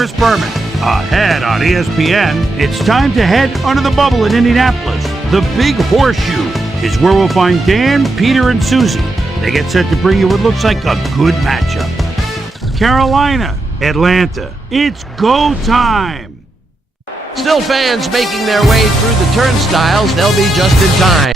Chris Berman. Ahead on ESPN, it's time to head under the bubble in Indianapolis. The Big Horseshoe is where we'll find Dan, Peter, and Susie. They get set to bring you what looks like a good matchup. Carolina, Atlanta, it's go time. Still fans making their way through the turnstiles. They'll be just in time.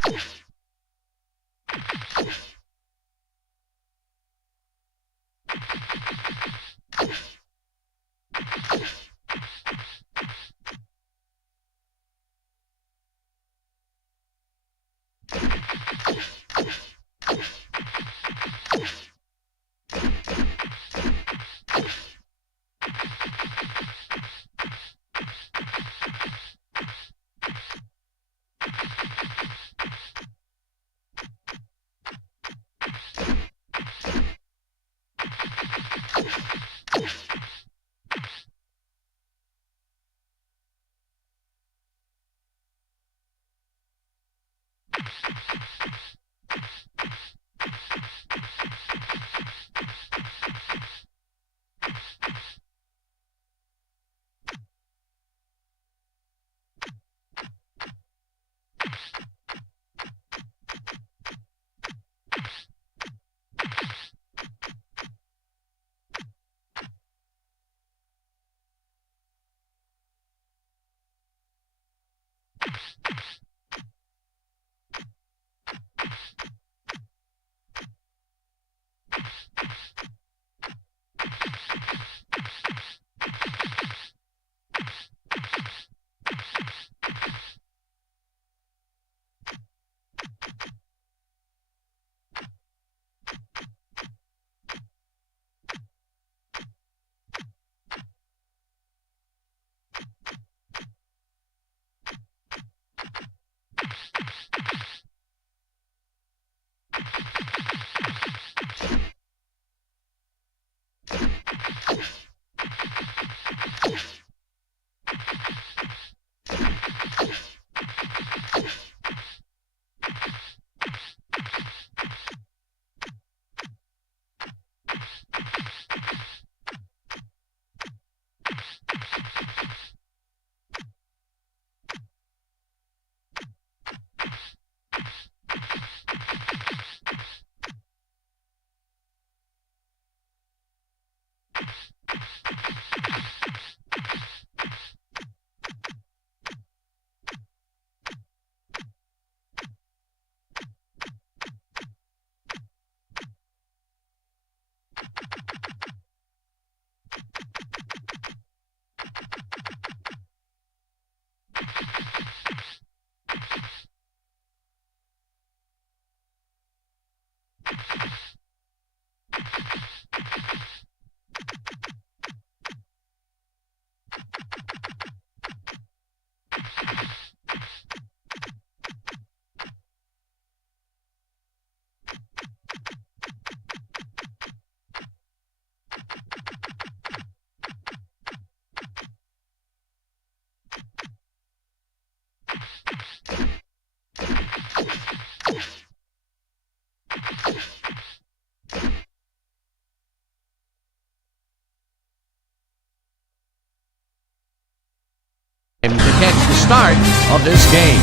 To catch the start of this game.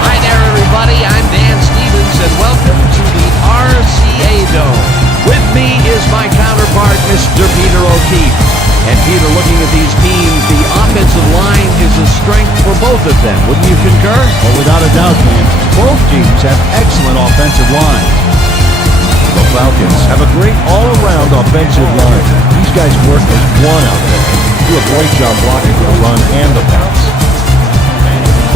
Hi there, everybody. I'm Dan Stevens, and welcome to the RCA Dome. With me is my counterpart, Mr. Peter O'Keefe. And Peter, looking at these teams, the offensive line is a strength for both of them. Wouldn't you concur? Well, without a doubt, man. Both teams have excellent offensive lines. The Falcons have a great all-around offensive line. These guys work as one out there. Do a great job blocking the run and the pass.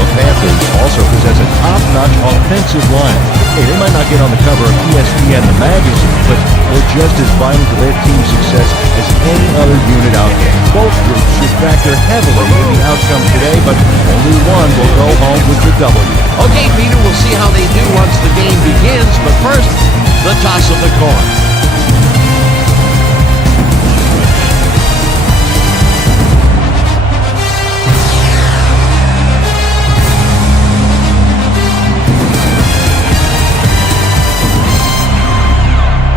The Panthers also possess a top-notch offensive line. Hey, they might not get on the cover of ESPN, the magazine, but they're just as vital to their team's success as any other unit out there. Both groups should factor heavily in the outcome today, but only one will go home with the W. Okay, Peter, we'll see how they do once the game begins, but first, the toss of the coin.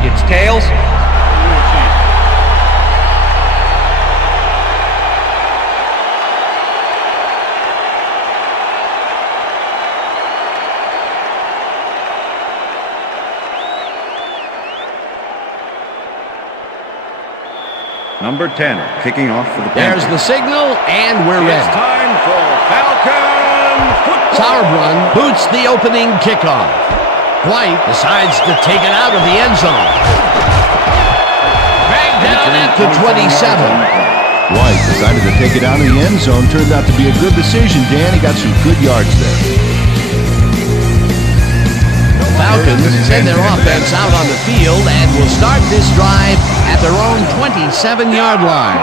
It's tails. Number 10, kicking off for the There's Panthers. the signal, and we're It's ready. time for Falcon football. Sauerbrunn boots the opening kickoff. White decides to take it out of the end zone. Dragged down at the 27. White decided to take it out of the end zone. Turned out to be a good decision, Dan. He got some good yards there. Falcons send their offense out on the field and will start this drive at their own 27-yard line.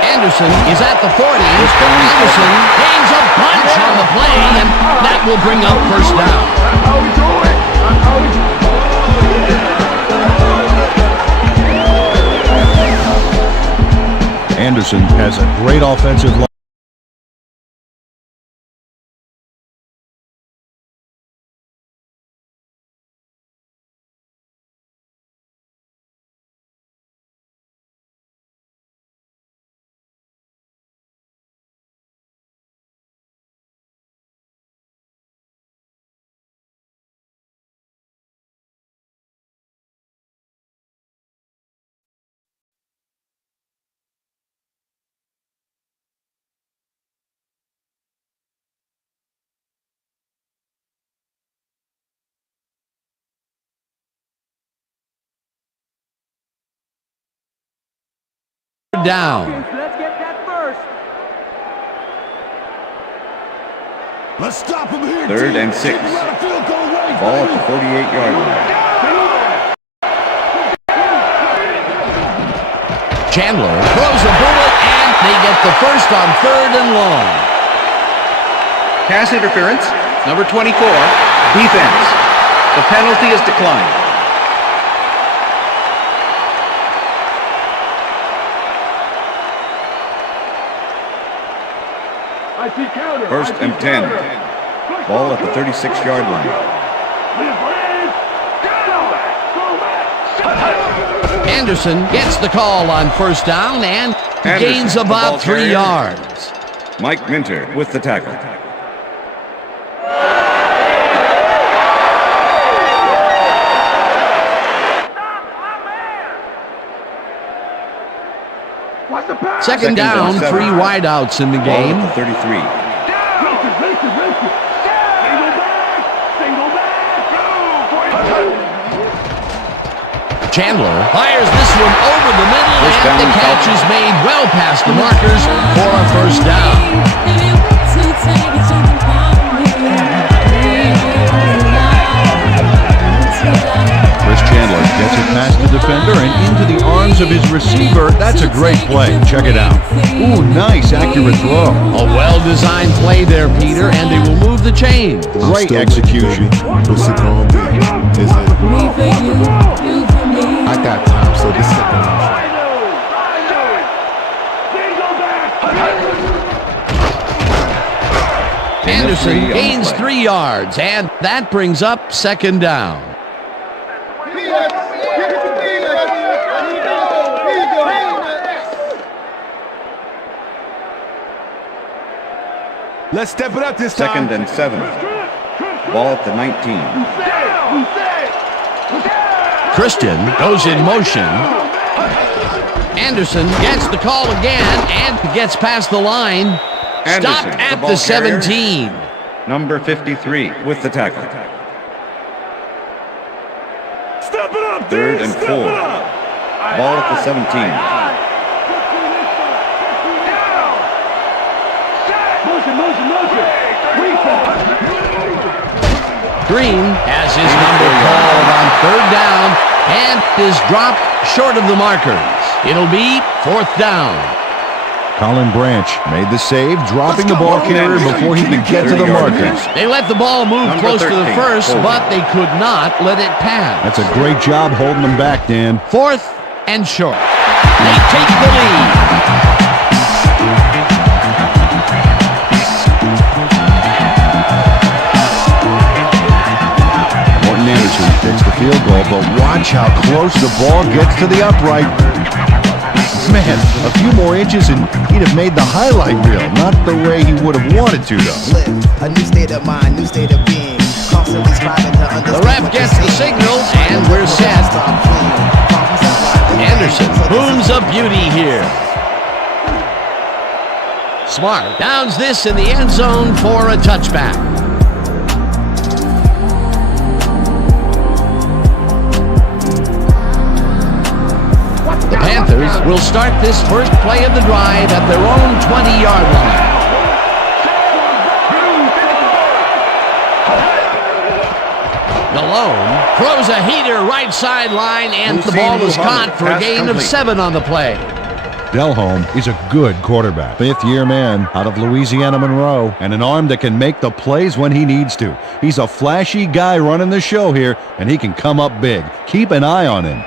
Anderson is at the 40. Anderson gains a bunch on the play, and that will bring up first down. Anderson has a great offensive line. Down. Let's get that first. Let's stop him here. 3rd and 6. Ball at the 48-yard line. Chandler throws a bullet, and they get the first on 3rd and long. Pass interference, number 24, defense. The penalty is declined. First and 10. Ball at the 36-yard line. Anderson gets the call on first down, and he Anderson, gains the ball about 3 carrier. yards. Mike Minter with the tackle. Second down, 3 wideouts in the Ball game. at the 33. Chandler fires this one over the middle, First and down, the catch Falcons. is made well past the markers for a first down. Chris Chandler gets it past the defender and into the arms of his receiver. That's a great play. Check it out. Ooh, nice, accurate throw. A well-designed play there, Peter, and they will move the chain. Great execution. What's it gonna be? Is it me for you, you for me? I got time, so this second one. Anderson on the gains play. 3 yards, and that brings up second down. Let's step it up this time. 2nd and 7. Ball at the 19. Christian goes in motion. Anderson gets the call again and gets past the line. Anderson, Stopped the at ball the carrier. 17. Number 53 with the tackle. Step it up, 3rd dude. and Step 4. it up. Ball at the 17. Green has his number called on 3rd down and is dropped short of the markers. It'll be 4th down. Colin Branch made the save, dropping the ball carrier before he could get to the markers. They let the ball move Number close to the 13, first, Colby. but they could not let it pass. That's a great job holding them back, Dan. 4th and short. They take the lead. Morton Anderson takes the field goal, but watch how close the ball gets to the upright. Man, a few more inches and he'd have made the highlight reel. Not the way he would have wanted to, though. A new state of mind, new state of being. Constantly striving to understand. The ref gets the signal, and we're set. Anderson booms a beauty here. Smart downs this in the end zone for a touchback. The Panthers will start this first play of the drive at their own 20-yard line. Malone throws a heater right sideline, and the ball is caught for a gain of 7 on the play. Delhomme is a good quarterback. Fifth-year man out of Louisiana Monroe, and an arm that can make the plays when he needs to. He's a flashy guy running the show here, and he can come up big. Keep an eye on him.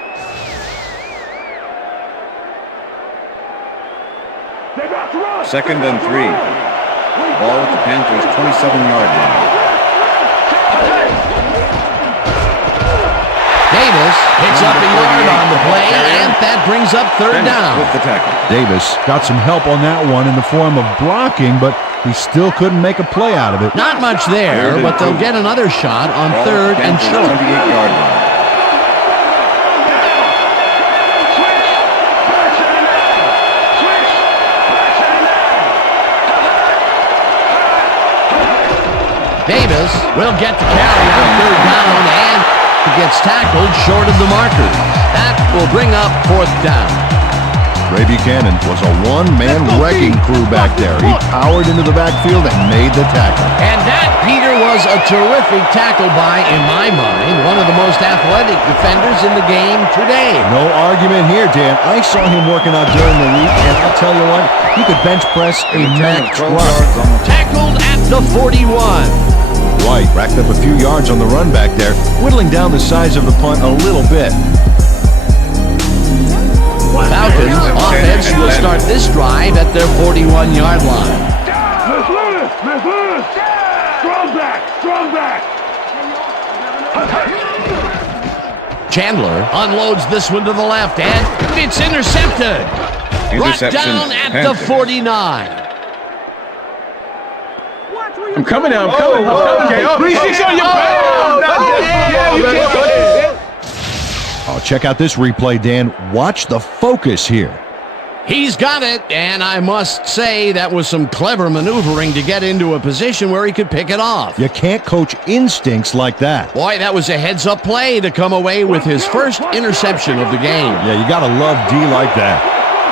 Second and 3. Ball at the Panthers' 27-yard line. Davis picks up a yard on the play, and that brings up third down. With the tackle. Davis got some help on that one in the form of blocking, but he still couldn't make a play out of it. Not much there, but they'll get another shot on third and short. 28-yard line. Davis will get to carry on third down, and gets tackled short of the markers. That will bring up fourth down. Ray Buchanan was a one-man wrecking crew back there. He powered into the backfield and made the tackle. And that, Peter, was a terrific tackle by, in my mind, one of the most athletic defenders in the game today. No argument here, Dan. I saw him working out during the week, and I'll tell you what, he could bench press a Mack truck. Tackled at the 41. White racked up a few yards on the run back there, whittling down the size of the punt a little bit. Falcons offense will start this drive at their 41-yard line. Miss Lewis! Strong back! Chandler unloads this one to the left, and it's intercepted. Brought down at the 49. I'm coming now. I'm coming. Oh, check out this replay, Dan. Watch the focus here. He's got it, and I must say that was some clever maneuvering to get into a position where he could pick it off. You can't coach instincts like that. Boy, that was a heads-up play to come away with his first interception of the game. Yeah, you got to love D like that.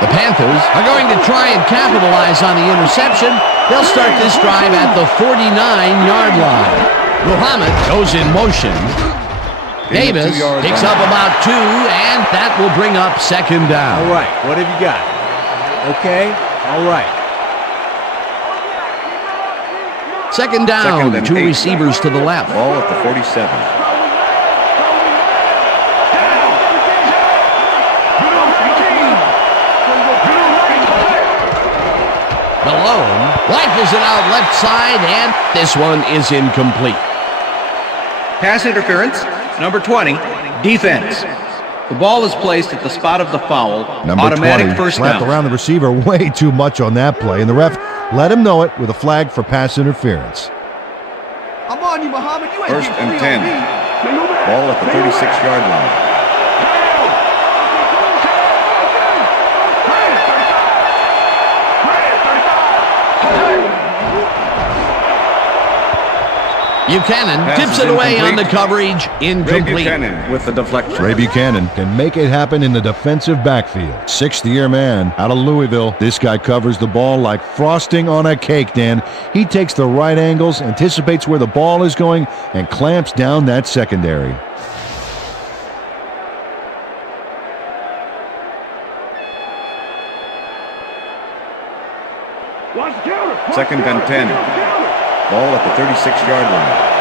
The Panthers are going to try and capitalize on the interception. They'll start this drive at the 49-yard line. Muhammad goes in motion. Davis picks up about 2, and that will bring up second down. All right, what have you got? Okay, all right. Second down, 2 receivers to the left. Ball at the 47. Malone rifles it out left side, and this one is incomplete. Pass interference, number 20, defense. The ball is placed at the spot of the foul. Number Automatic 20 first slapped down. around the receiver way too much on that play, and the ref let him know it with a flag for pass interference. I'm on you, Muhammad. You ain't First getting and free 10. on me. Ball at the 36-yard line. Buchanan Pass tips is it away on the incomplete. coverage. Ray Incomplete. Buchanan with the deflection. Ray Buchanan can make it happen in the defensive backfield. Sixth-year man out of Louisville. This guy covers the ball like frosting on a cake, Dan. He takes the right angles, anticipates where the ball is going, and clamps down that secondary. Second and 10. Ball at the 36-yard line.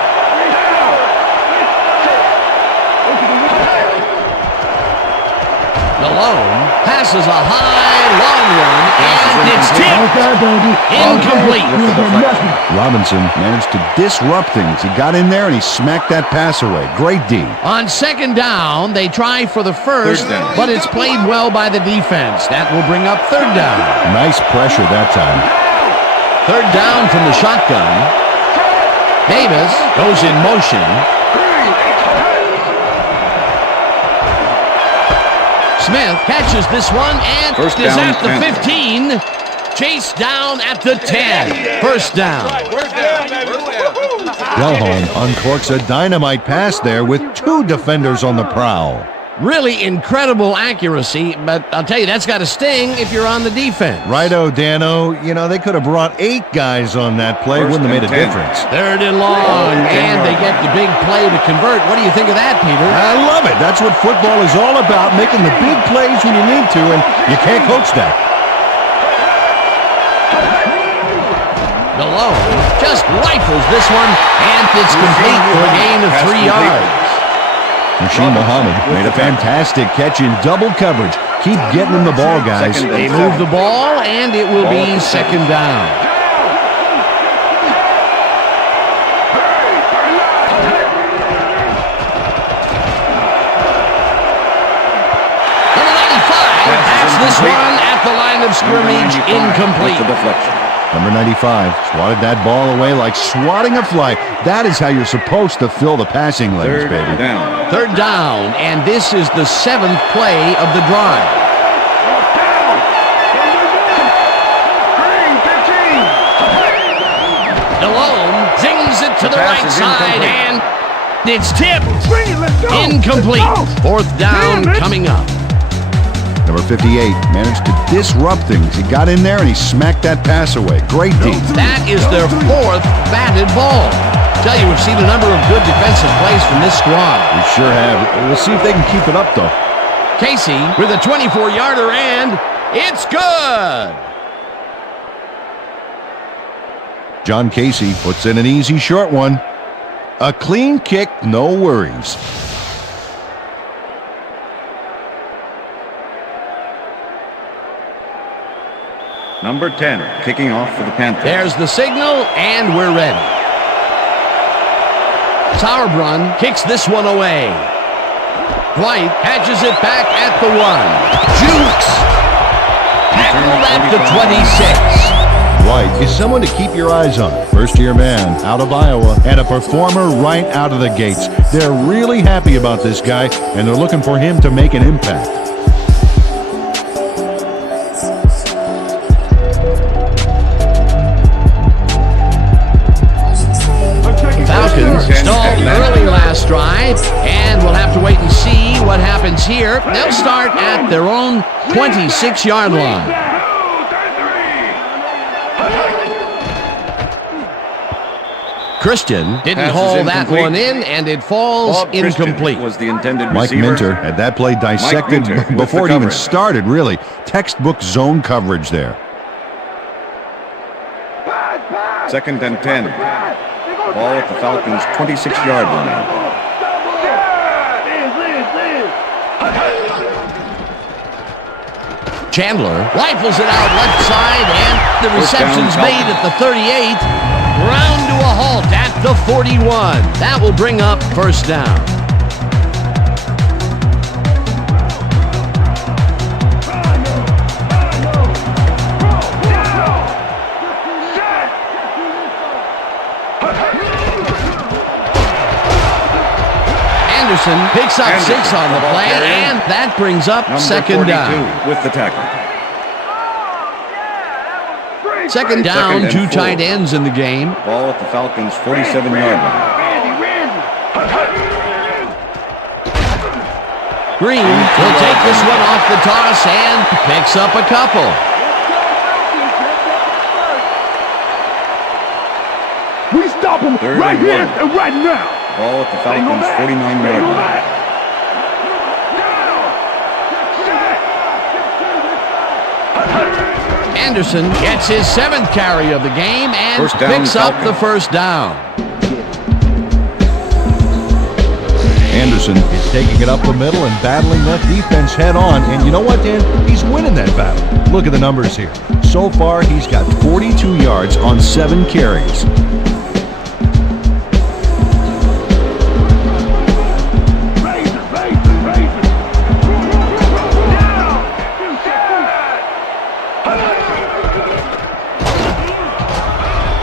Malone passes a high, long one, and it's tipped. Incomplete. Robinson managed to disrupt things. He got in there and he smacked that pass away. Great D. On second down, they try for the first, but it's played well by the defense. That will bring up third down. Nice pressure that time. Third down from the shotgun. Davis goes in motion. Smith catches this one and is at the 15. Chased down at the 10. First down. Delhomme uncorks a dynamite pass there with 2 defenders on the prowl. Really incredible accuracy, but I'll tell you, that's got to sting if you're on the defense. Righto, Dano. You know, they could have brought 8 guys on that play. Wouldn't have made a difference. Third and long, and they get the big play to convert. What do you think of that, Peter? I love it. That's what football is all about, making the big plays when you need to, and you can't coach that. Malone just rifles this one, and it's complete for a gain of 3 yards. Rasheed Muhammad made a fantastic catch in double coverage. Keep getting him the ball, guys. They move the ball, and it will be second down. Number 95 has this one at the line of scrimmage, incomplete. Number 95 swatted that ball away like swatting a fly. That is how you're supposed to fill the passing lanes, baby. Third down, and this is the 7th play of the drive. Malone zings it to the right side, and it's tipped. Incomplete. Fourth down coming up. Number 58 managed to disrupt things. He got in there and he smacked that pass away. Great D. That is their 4th batted ball. Tell you, we've seen a number of good defensive plays from this squad. We sure have. We'll see if they can keep it up, though. Casey with a 24-yarder, and it's good. John Casey puts in an easy short one. A clean kick, no worries. Number 10, kicking off for the Panthers. There's the signal, and we're ready. Sauerbrunn kicks this one away. White catches it back at the 1. Jukes. Tackled at the 26. White is someone to keep your eyes on. First-year man out of Iowa and a performer right out of the gates. They're really happy about this guy, and they're looking for him to make an impact. Falcons stalled early last drive, and we'll have to wait and see what happens here. They'll start at their own 26-yard line. Christian didn't haul that one in, and it falls incomplete. Was the intended Mike receiver. Minter had that play dissected before it even started, really. Textbook zone coverage there. Second and 10. Ball at the Falcons' 26-yard line. Chandler rifles it out left side, and the reception's made at the 38. Ground to a halt at the 41. That will bring up first down. Anderson picks up 6 on the play, and that brings up second down. With the tackle. Second down, 2 tight ends in the game. Ball at the Falcons' 47-yard line. Green will take this one off the toss and picks up a couple. We stop him right here and right now. Ball at the Falcons' 49-yard line. Anderson gets his 7th carry of the game and picks up the first down. Anderson is taking it up the middle and battling that defense head on. And you know what, Dan? He's winning that battle. Look at the numbers here. So far, he's got 42 yards on 7 carries.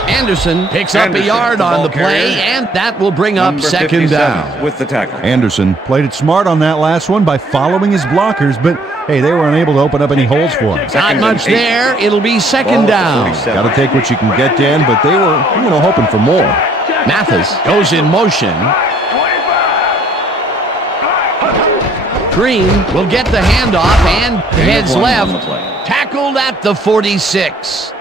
Anderson picks up a yard on the play, and that will bring up second down. With the tackle. Anderson played it smart on that last one by following his blockers, but hey, they were unable to open up any holes for him. Not much there. It'll be second down. Got to take what you can get, Dan, but they were, hoping for more. Mathis goes in motion. Green will get the handoff and heads left. Tackled at the 46.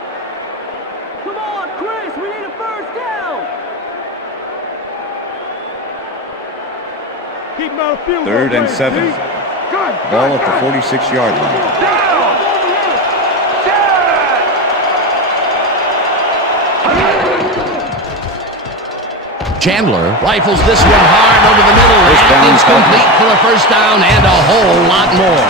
Third and 7. Ball at the 46-yard line. Chandler rifles this one hard over the middle. It's complete for a first down and a whole lot more.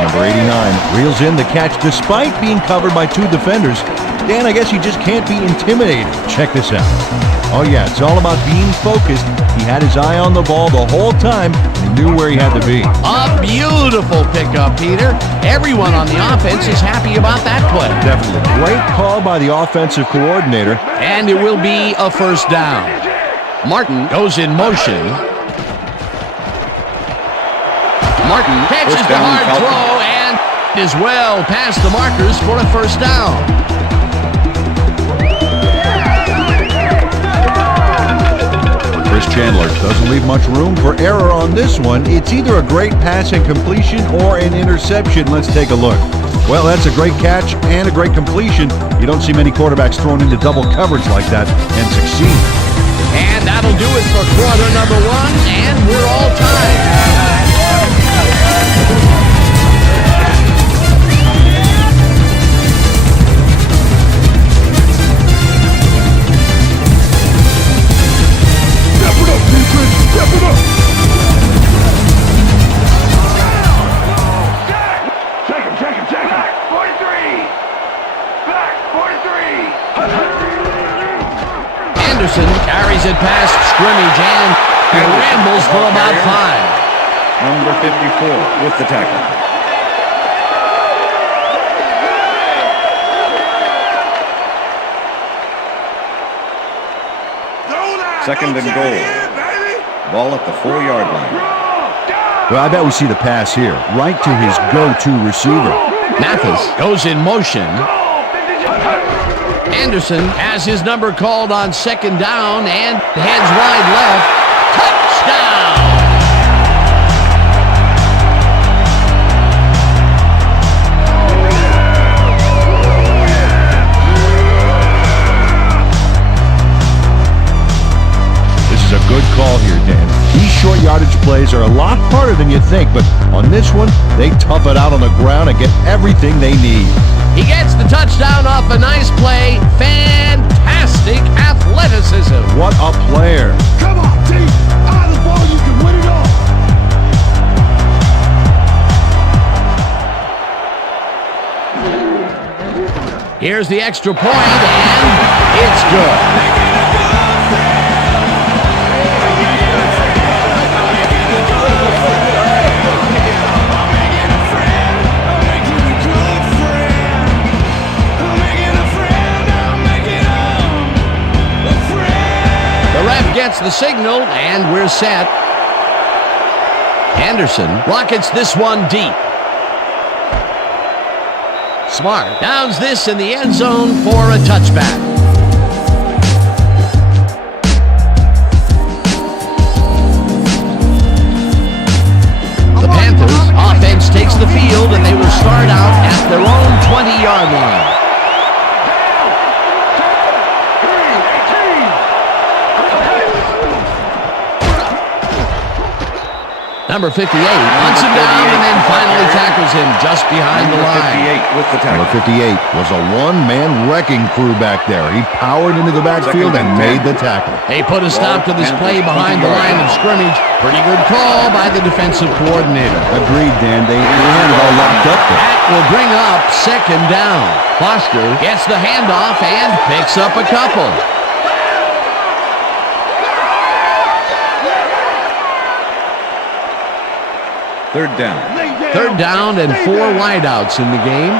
Number 89 reels in the catch despite being covered by 2 defenders. Dan, I guess you just can't be intimidated. Check this out. Oh yeah, it's all about being focused. He had his eye on the ball the whole time and knew where he had to be. A beautiful pickup, Peter. Everyone on the offense is happy about that play. Definitely. Great call by the offensive coordinator. And it will be a first down. Martin goes in motion. Martin catches the hard throw and is well past the markers for a first down. Chandler doesn't leave much room for error on this one. It's either a great pass and completion or an interception. Let's take a look. Well, that's a great catch and a great completion. You don't see many quarterbacks thrown into double coverage like that and succeed. And that'll do it for quarter number 1, and we're all tied. Step it up! Check him! Back, 43! Back, 43! Anderson carries it past scrimmage and rambles for about 5. Number 54 with the tackle. Second and goal. Ball at the 4-yard line. Well, I bet we see the pass here, right to his go-to receiver. Mathis goes in motion. Anderson has his number called on second down and heads wide left. Touchdown! A good call here, Dan. These short yardage plays are a lot harder than you think, but on this one, they tough it out on the ground and get everything they need. He gets the touchdown off a nice play. Fantastic athleticism. What a player. Come on, team! Out of the ball, you can win it all! Here's the extra point, and it's good. Gets the signal, and we're set. Anderson rockets this one deep. Smart downs this in the end zone for a touchback. The Panthers offense takes the field, and they will start out at their own 20-yard line. Number 58 hunts him down and then finally tackles him just behind the line. Number 58 was a one-man wrecking crew back there. He powered into the backfield and made the tackle. They put a stop to this play behind the line of scrimmage. Pretty good call by the defensive coordinator. Agreed, Dan. They had it all locked up there. That will bring up second down. Foster gets the handoff and picks up a couple. Third down. Third down and 4 wideouts in the game.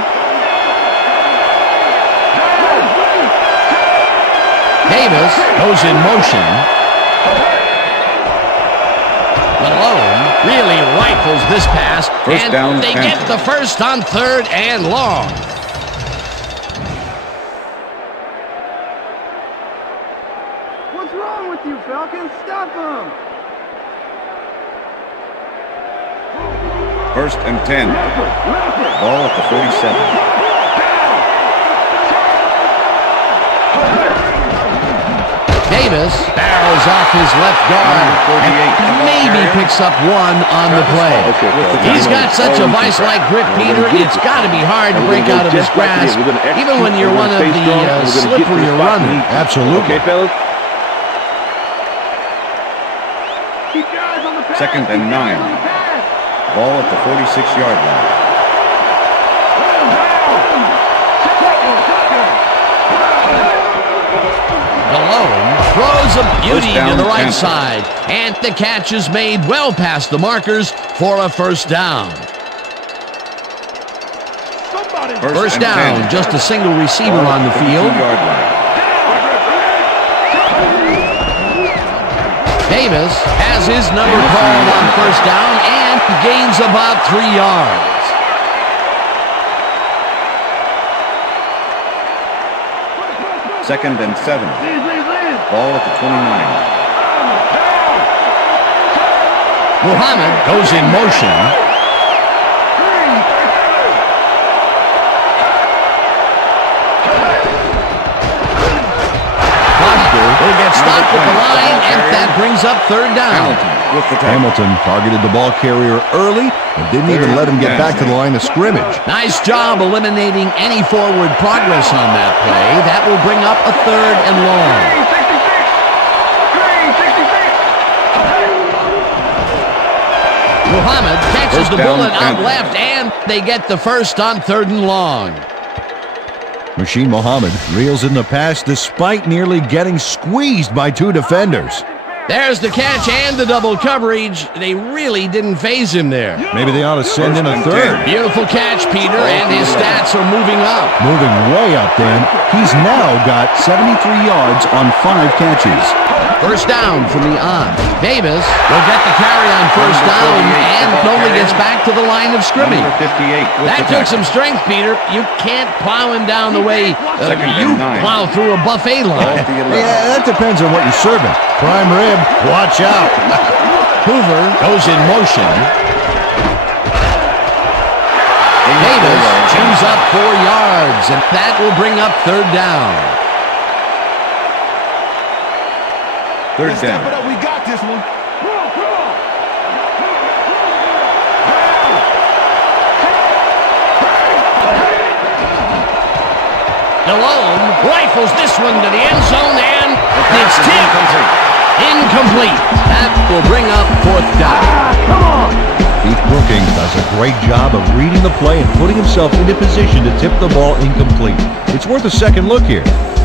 Davis goes in motion. Malone really rifles this pass. First and down, they Panthers. get the first on 3rd and long. What's wrong with you, Falcons? Stop them! First and 10. Ball at the 47. Davis barrels off his left guard and maybe picks up 1 on the play. He's got such a vice-like grip, Peter, it's got to be hard to break out of his grasp, even when you're one of the slipperier runners. Absolutely. Second and 9. Ball at the 46-yard line. Malone throws a beauty to the right Panthers. side, and the catch is made well past the markers for a first down. First and down, 10. just a single receiver on the field. 42-yard line. Davis has his number called on first down and gains about 3 yards. Second and 7. Ball at the 29. Muhammad goes in motion. Foster will get stopped at the line, and that brings up third down. Hamilton targeted the ball carrier early and didn't even let him get back to the line of scrimmage. Nice job eliminating any forward progress on that play. That will bring up a 3rd and long. Muhammad catches the bullet out left, and they get the first on 3rd and long. Machine Muhammad reels in the pass despite nearly getting squeezed by 2 defenders. There's the catch and the double coverage. They really didn't phase him there. Maybe they ought to send in a 3rd. Beautiful catch, Peter, and his stats are moving up. Moving way up, Dan. He's now got 73 yards on 5 catches. First down from the on. Davis will get the carry on first down and only gets back to the line of scrimmage. That took some strength, Peter. You can't plow him down the way you plow through a buffet line. Yeah, that depends on what you're serving. Prime rib, watch out. Hoover goes in motion. Davis chews up 4 yards, and that will bring up third down. Third down. We got this one. Malone rifles this one to the end zone, and it's tipped. Incomplete. That will bring up 4th down. Keith Brooking does a great job of reading the play and putting himself into position to tip the ball incomplete. It's worth a second look here.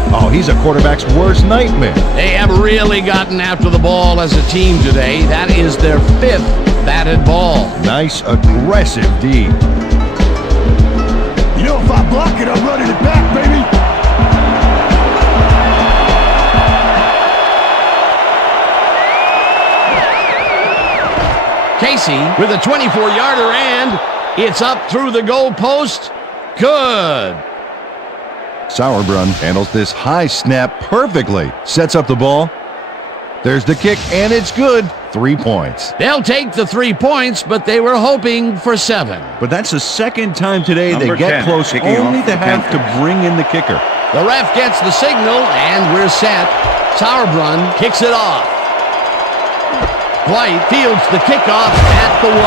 Oh, he's a quarterback's worst nightmare. They have really gotten after the ball as a team today. That is their 5th batted ball. Nice, aggressive D. You know, if I block it, I'm running it back, baby. Casey with a 24-yarder, and it's up through the goal post. Good. Sauerbrunn handles this high snap perfectly. Sets up the ball. There's the kick, and it's good. 3 points. They'll take the 3 points, but they were hoping for 7. But that's the second time today Number they get 10, close kicking only off to the have to Panthers. bring in the kicker. The ref gets the signal, and we're set. Sauerbrunn kicks it off. White fields the kickoff at the 1.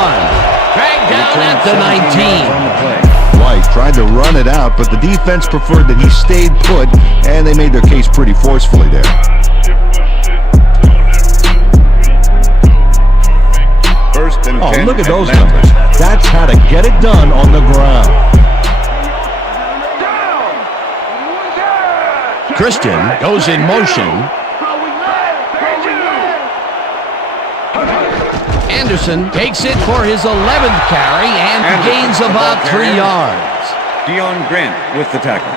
Dragged down at the 19. On the play. White tried to run it out, but the defense preferred that he stayed put, and they made their case pretty forcefully there. First and 10 look at those Atlanta. numbers. That's how to get it done on the ground. Christian goes in motion. Anderson takes it for his 11th carry and gains about 3 yards. Dion Grant with the tackle.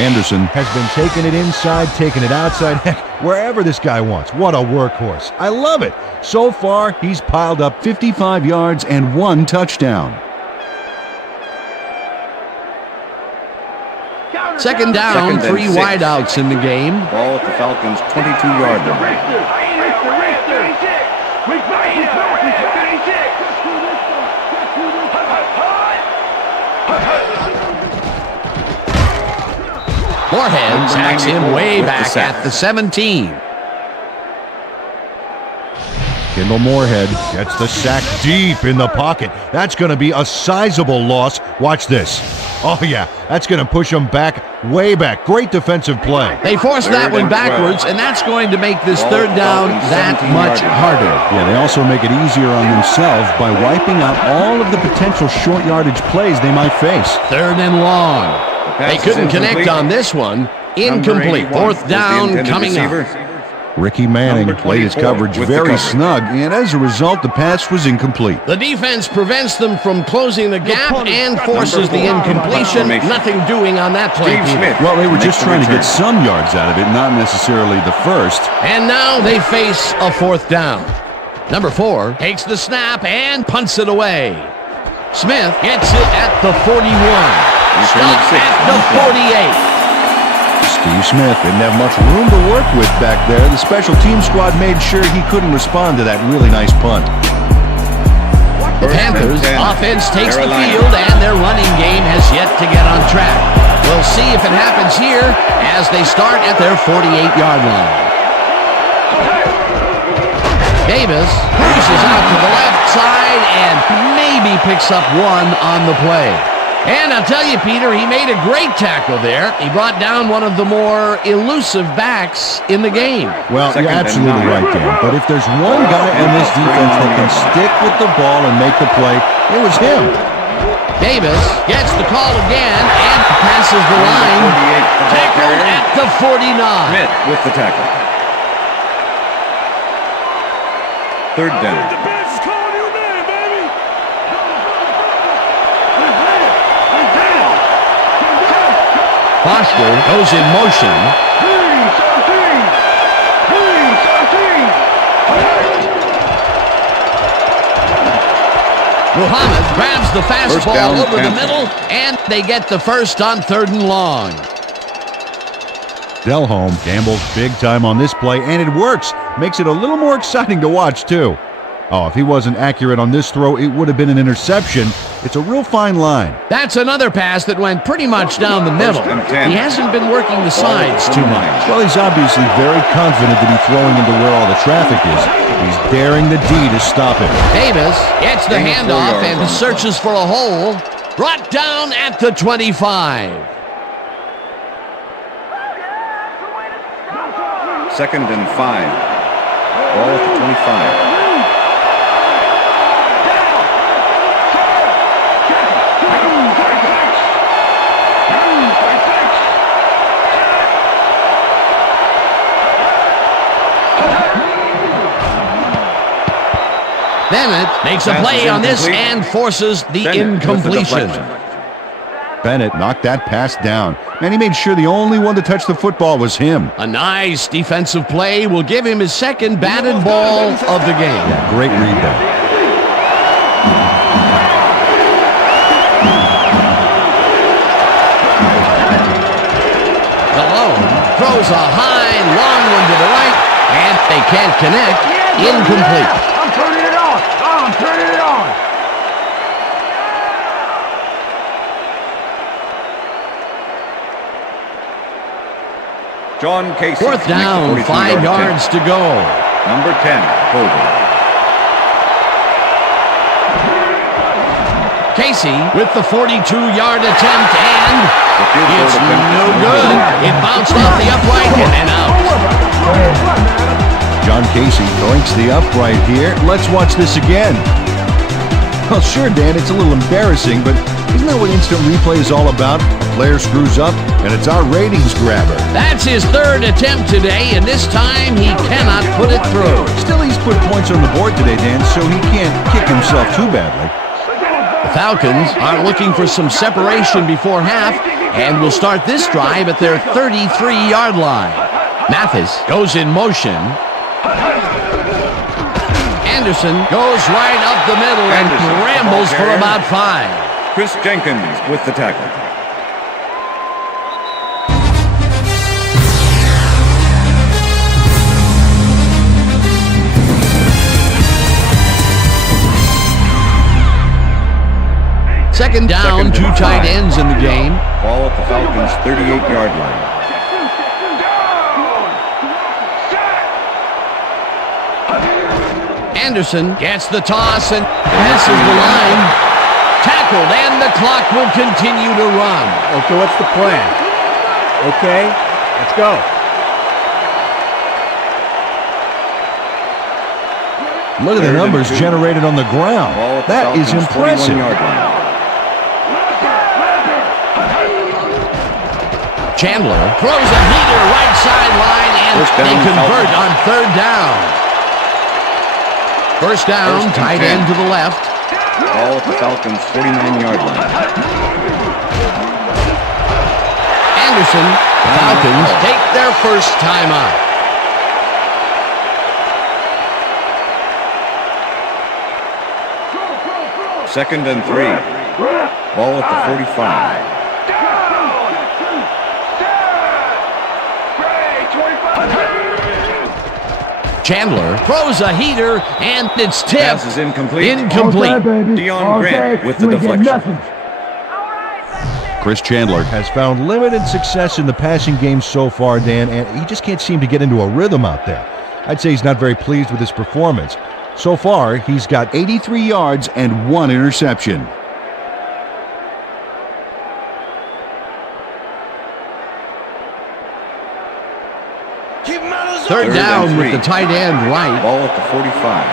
Anderson has been taking it inside, taking it outside, heck, wherever this guy wants. What a workhorse. I love it. So far, he's piled up 55 yards and 1 touchdown. Second down, 3 wideouts in the game. Ball at the Falcons' 22-yard line. Moorhead sacks him way back at the 17. Kendall Moorhead gets the sack deep in the pocket. That's going to be a sizable loss. Watch this. Oh, yeah, that's going to push him back, way back. Great defensive play. They force that one backwards, and that's going to make this third down that much harder. Yeah, they also make it easier on themselves by wiping out all of the potential short yardage plays they might face. Third and long. They couldn't connect on this one. Incomplete. Fourth down coming up. Ricky Manning played his coverage very snug, and as a result, the pass was incomplete. The defense prevents them from closing the gap and forces the incompletion. Nothing doing on that play. Well, they were just trying to get some yards out of it, not necessarily the first. And now they face a fourth down. Number 4 takes the snap and punts it away. Smith gets it at the 41. Stopped at the 48. Steve Smith didn't have much room to work with back there. The special team squad made sure he couldn't respond to that really nice punt. The Panthers offense takes the field and their running game has yet to get on track. We'll see if it happens here as they start at their 48-yard line. Davis cruises out to the left side and maybe picks up 1 on the play. And I'll tell you, Peter, he made a great tackle there. He brought down one of the more elusive backs in the game. Well, you're absolutely right, Dan. But if there's one guy on this defense that can stick with the ball and make the play, it was him. Davis gets the call again and passes the line. Tackled at the 49. Smith with the tackle. Third down. Foster goes in motion. Muhammad grabs the fastball over the middle, and they get the first on 3rd and long. Delhomme gambles big time on this play, and it works. Makes it a little more exciting to watch, too. Oh, if he wasn't accurate on this throw, it would have been an interception. It's a real fine line. That's another pass that went pretty much down the middle. He hasn't been working the sides too much. Well, he's obviously very confident that he's throwing into where all the traffic is. He's daring the D to stop it. Davis gets the handoff and searches for a hole. Brought down at the 25. Second and 5. Ball at the 25. Bennett makes a play on this and forces the incompletion. Bennett knocked that pass down, and he made sure the only one to touch the football was him. A nice defensive play will give him his second batted ball of the game. Yeah, great read there. Malone throws a high, long one to the right, and they can't connect. Incomplete. I'm turning it on. I'm turning it on. John Casey. Fourth down, 5 yards to go. Number 10, holding. Casey with the 42-yard attempt, and it's no good. It bounced off the upright and out. John Casey breaks the upright here. Let's watch this again. Well, sure, Dan, it's a little embarrassing, but isn't that what instant replay is all about? A player screws up, and it's our ratings grabber. That's his third attempt today, and this time he cannot put it through. Still, he's put points on the board today, Dan, so he can't kick himself too badly. The Falcons are looking for some separation before half, and will start this drive at their 33-yard line. Mathis goes in motion. Anderson goes right up the middle and scrambles for about 5. Chris Jenkins with the tackle. Second down, 2 tight ends in the game. Ball at the Falcons' 38-yard line. Anderson gets the toss and passes the line. Tackled, and the clock will continue to run. Okay, what's the plan? Okay, let's go. Look at the numbers generated on the ground. That is impressive. Chandler throws a heater right sideline, and they convert on third down. First down, tight end to the left. Ball at the Falcons' 49-yard line. Anderson, Falcons take their first timeout. Second and 3. Ball at the 45. Chandler throws a heater, and it's tipped. Pass is incomplete. Deion Grant with the deflection. Chris Chandler has found limited success in the passing game so far, Dan, and he just can't seem to get into a rhythm out there. I'd say he's not very pleased with his performance. So far, he's got 83 yards and 1 interception. Third down with the tight end right. Ball at the 45.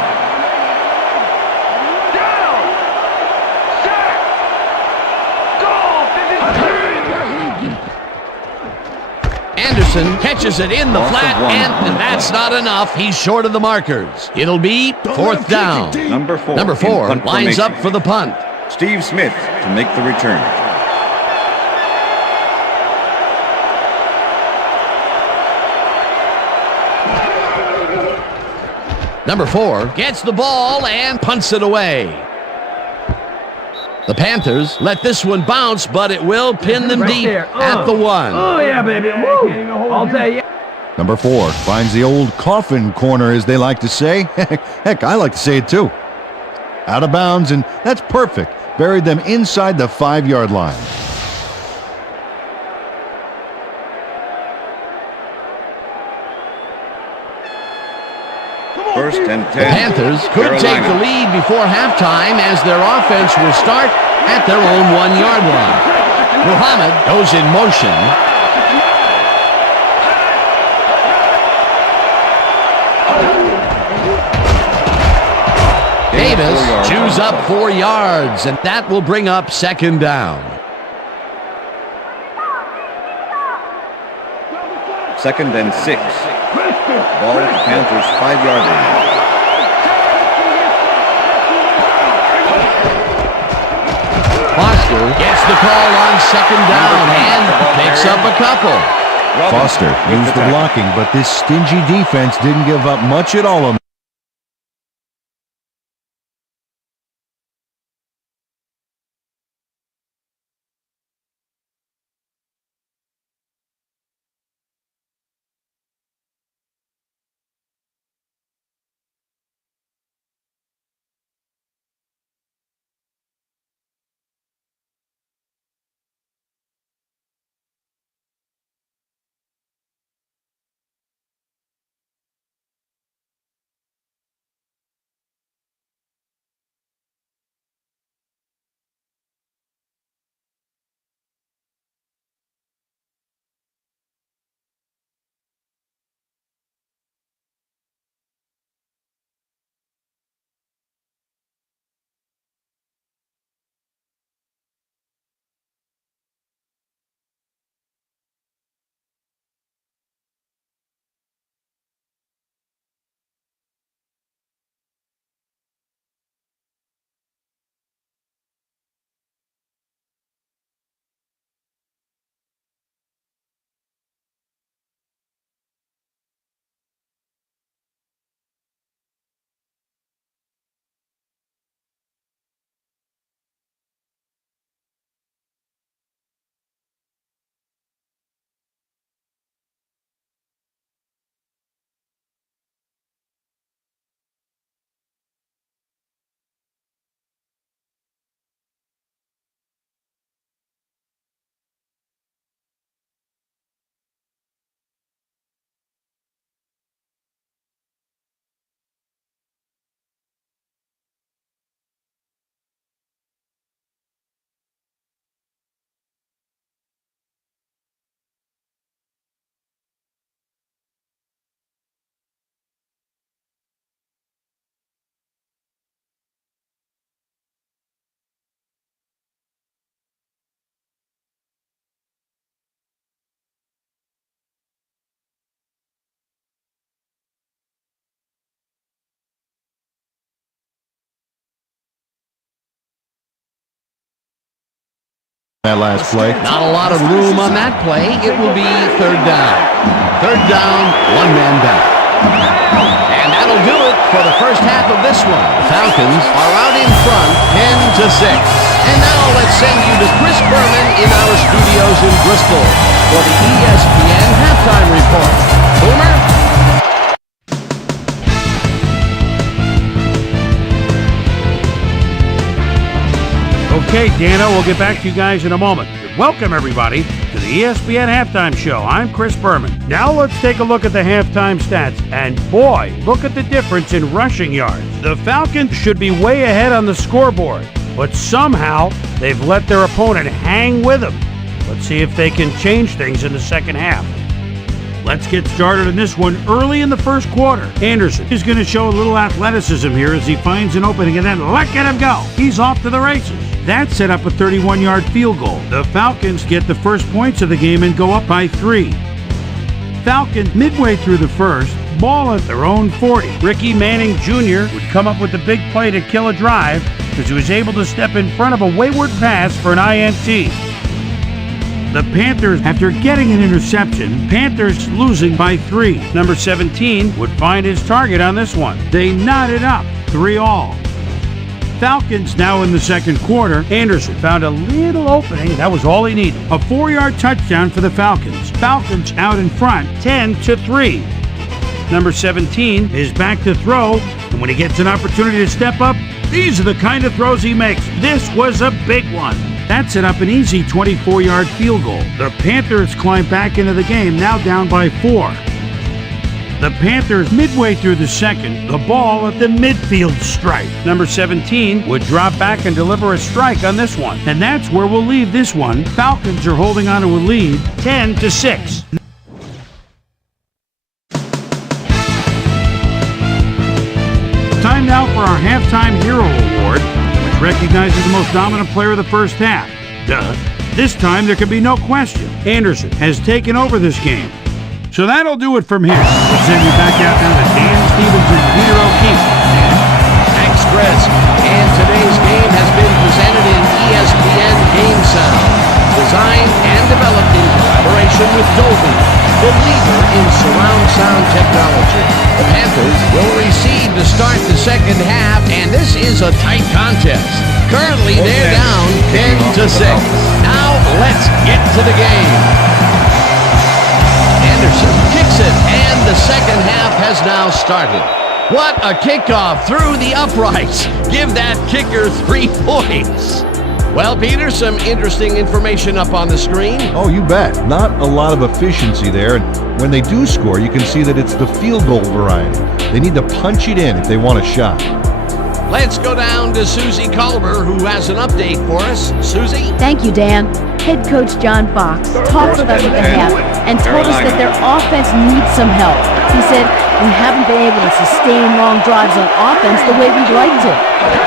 Anderson catches it in the flat, and that's not enough. He's short of the markers. It'll be fourth down. Number 4 lines up for the punt. Steve Smith to make the return. Number 4 gets the ball and punts it away. The Panthers let this one bounce, but it will pin them deep at the 1. Oh, yeah, baby. Woo. All day. Number 4 finds the old coffin corner, as they like to say. Heck, I like to say it too. Out of bounds, and that's perfect. Buried them inside the 5-yard line. First and 10. The Panthers could take the lead before halftime, as their offense will start at their own 1-yard line. Muhammad goes in motion. Davis chews up 4 yards, and that will bring up second down. Second and 6. Ball at the Panthers' 5-yard line. Foster gets the call on second down and picks up a couple. Foster used the blocking, but this stingy defense didn't give up much at all on That last play. Not a lot of room on that play. It will be third down. Third down, one man down. And that'll do it for the first half of this one. The Falcons are out in front, 10-6. And now let's send you to Chris Berman in our studios in Bristol for the ESPN halftime report. Boomer? Okay, Dana, we'll get back to you guys in a moment. Welcome, everybody, to the ESPN Halftime Show. I'm Chris Berman. Now let's take a look at the halftime stats. And boy, look at the difference in rushing yards. The Falcons should be way ahead on the scoreboard, but somehow they've let their opponent hang with them. Let's see if they can change things in the second half. Let's get started in this one early in the first quarter. Anderson is going to show a little athleticism here as he finds an opening and then look at him go. He's off to the races. That set up a 31-yard field goal. The Falcons get the first points of the game and go up by 3. Falcons midway through the first, ball at their own 40. Ricky Manning Jr. would come up with the big play to kill a drive because he was able to step in front of a wayward pass for an INT. The Panthers, after getting an interception, Panthers losing by 3. Number 17 would find his target on this one. They knotted up, 3-all. Falcons now in the second quarter. Anderson found a little opening. That was all he needed. A 4-yard touchdown for the Falcons. Falcons out in front, 10-3. Number 17 is back to throw, and when he gets an opportunity to step up, these are the kind of throws he makes. This was a big one. That set up an easy 24-yard field goal. The Panthers climb back into the game, now down by 4. The Panthers, midway through the second, the ball at the midfield stripe. Number 17 would drop back and deliver a strike on this one. And that's where we'll leave this one. Falcons are holding on to a lead, 10-6. Time now for our Halftime Hero Award, which recognizes the most dominant player of the first half. Duh. This time there can be no question. Anderson has taken over this game. So that'll do it from here. We'll send you back out now to Dan Stevens and Peter O'Keefe. Thanks, Chris. And today's game has been presented in ESPN Game Sound, designed and developed in collaboration with Dolby, the leader in surround sound technology. The Panthers will recede to start the second half, and this is a tight contest. Currently, they're down 10-6. Now, let's get to the game. Anderson kicks it, and the second half has now started. What a kickoff through the uprights. Give that kicker 3 points. Well, Peter, some interesting information up on the screen. Oh, you bet. Not a lot of efficiency there. And when they do score, you can see that it's the field goal variety. They need to punch it in if they want a shot. Let's go down to Susie Culver, who has an update for us. Susie? Thank you, Dan. Head coach John Fox talked with us at the half and told us that their offense needs some help. He said, we haven't been able to sustain long drives on offense the way we'd like to.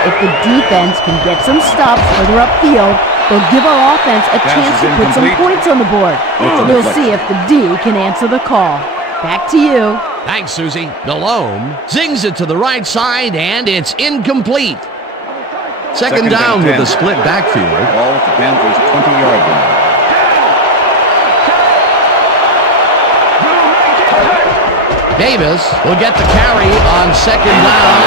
If the defense can get some stops further upfield, they'll give our offense a chance to put some points on the board. We'll see if the D can answer the call. Back to you. Thanks, Susie. Delhomme zings it to the right side, and it's incomplete. Second down with a split backfield. Ball at the Panthers' 20-yard line. Davis will get the carry on second down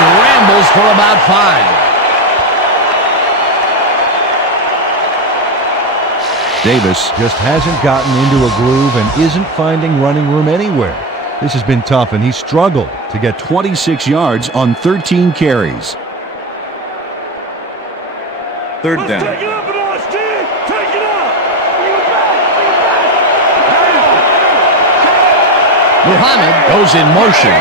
and rambles for about 5. Davis just hasn't gotten into a groove and isn't finding running room anywhere. This has been tough, and he's struggled to get 26 yards on 13 carries. Third down. Take it up, boys, T! Take it up! Muhammad goes in motion.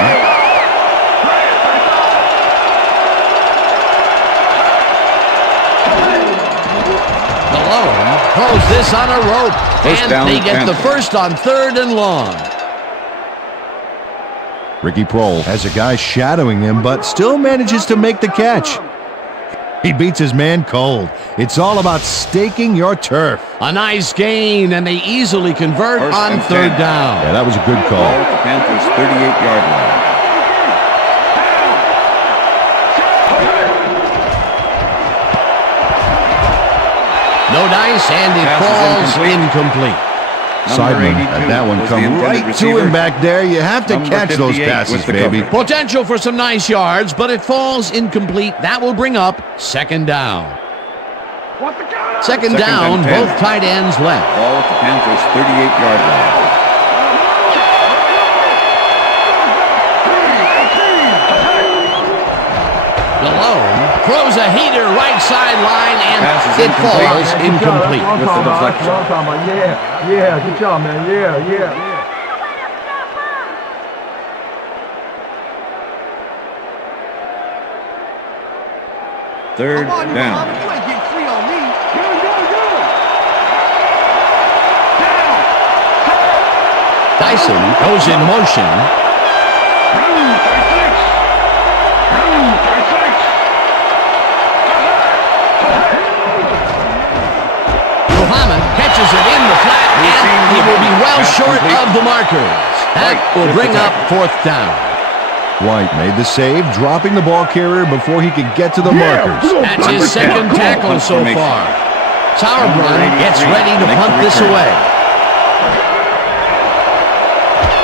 Delhomme throws this on a rope, and they get the first on 3rd and long. Ricky Prohl has a guy shadowing him, but still manages to make the catch. He beats his man cold. It's all about staking your turf. A nice gain, and they easily convert First on and 3rd 10. down. Yeah, that was a good call. Ball at the Panthers' 38-yard line. No No dice, and it falls incomplete. Seidman had that one come right to him back there. You have to catch those passes, baby. Potential for some nice yards, but it falls incomplete. That will bring up second down. Second down, both tight ends left. Ball at the Panthers' 38-yard line. Malone throws a heater right sideline, and it falls incomplete. With the deflection. Yeah, good job, man. Yeah. Third down. Dyson goes in motion. Muhammad catches it in the flat, and he will be well short of the markers. That will bring up fourth down. White made the save, dropping the ball carrier before he could get to the markers. That's his second tackle so far. Sauerbrunn gets ready to punt this away.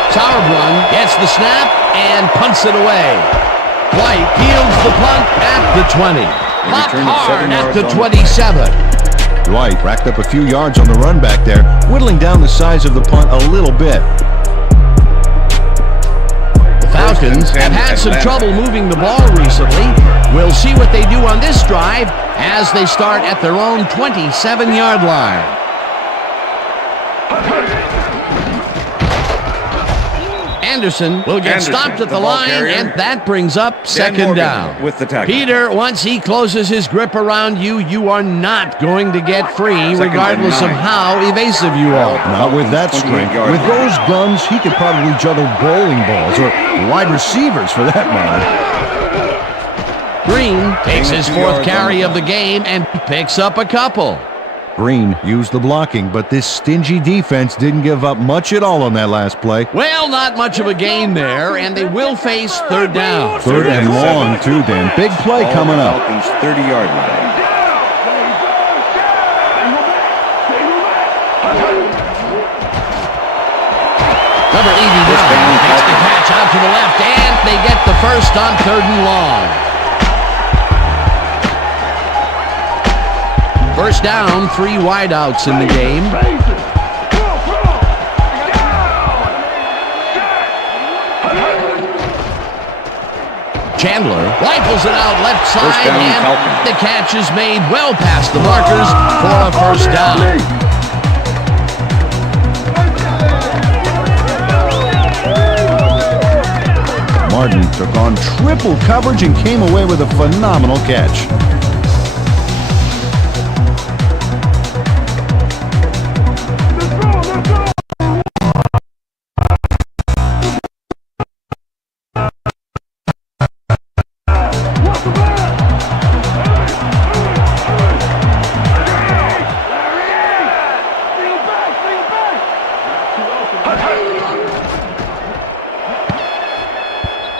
Sauerbrunn gets the snap and punts it away. White fields the punt at the 20. Popped hard at the 27. White racked up a few yards on the run back there, whittling down the size of the punt a little bit. The Falcons have had some trouble moving the ball recently. We'll see what they do on this drive as they start at their own 27-yard line. Anderson will get stopped at the line, and that brings up second down. With the tackle. Peter, once he closes his grip around you, you are not going to get free, regardless of how evasive you are. Not with that strength. With those guns, he could probably juggle bowling balls, or wide receivers for that matter. Green takes his fourth carry of the game and picks up a couple. Green used the blocking, but this stingy defense didn't give up much at all on that last play. Well, not much of a gain there, and they will face third down. Third and long, too, Dan. Big play coming up. Falcons' 30-yard line. Number 81 makes the catch out to the left, and they get the first on third and long. First down, 3 wideouts in the game. Chandler rifles it out left side, and the catch is made well past the markers for a first down. Martin took on triple coverage and came away with a phenomenal catch.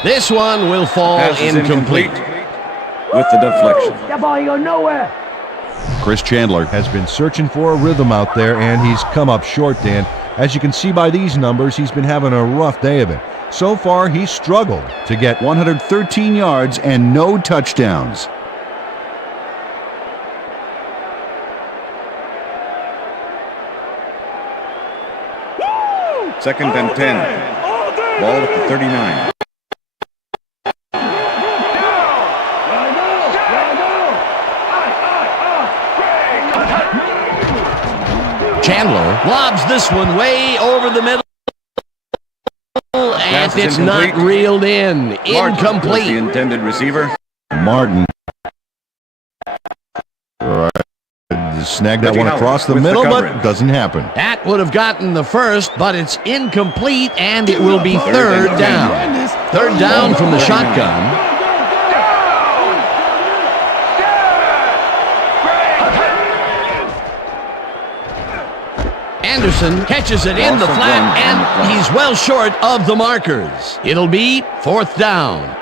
This one will fall incomplete. With the deflection. That ball ain't going nowhere. Chris Chandler has been searching for a rhythm out there, and he's come up short, Dan. As you can see by these numbers, he's been having a rough day of it. So far, he's struggled to get 113 yards and no touchdowns. Second and 10. Ball at the 39. Chandler lobs this one way over the middle, and it's not reeled in. Incomplete. The intended receiver. Martin. Right. Snagged that one across the middle, but doesn't happen. That would have gotten the first, but it's incomplete, and it will be third down. Third down from the shotgun. Anderson catches it in the flat, and he's well short of the markers. It'll be fourth down.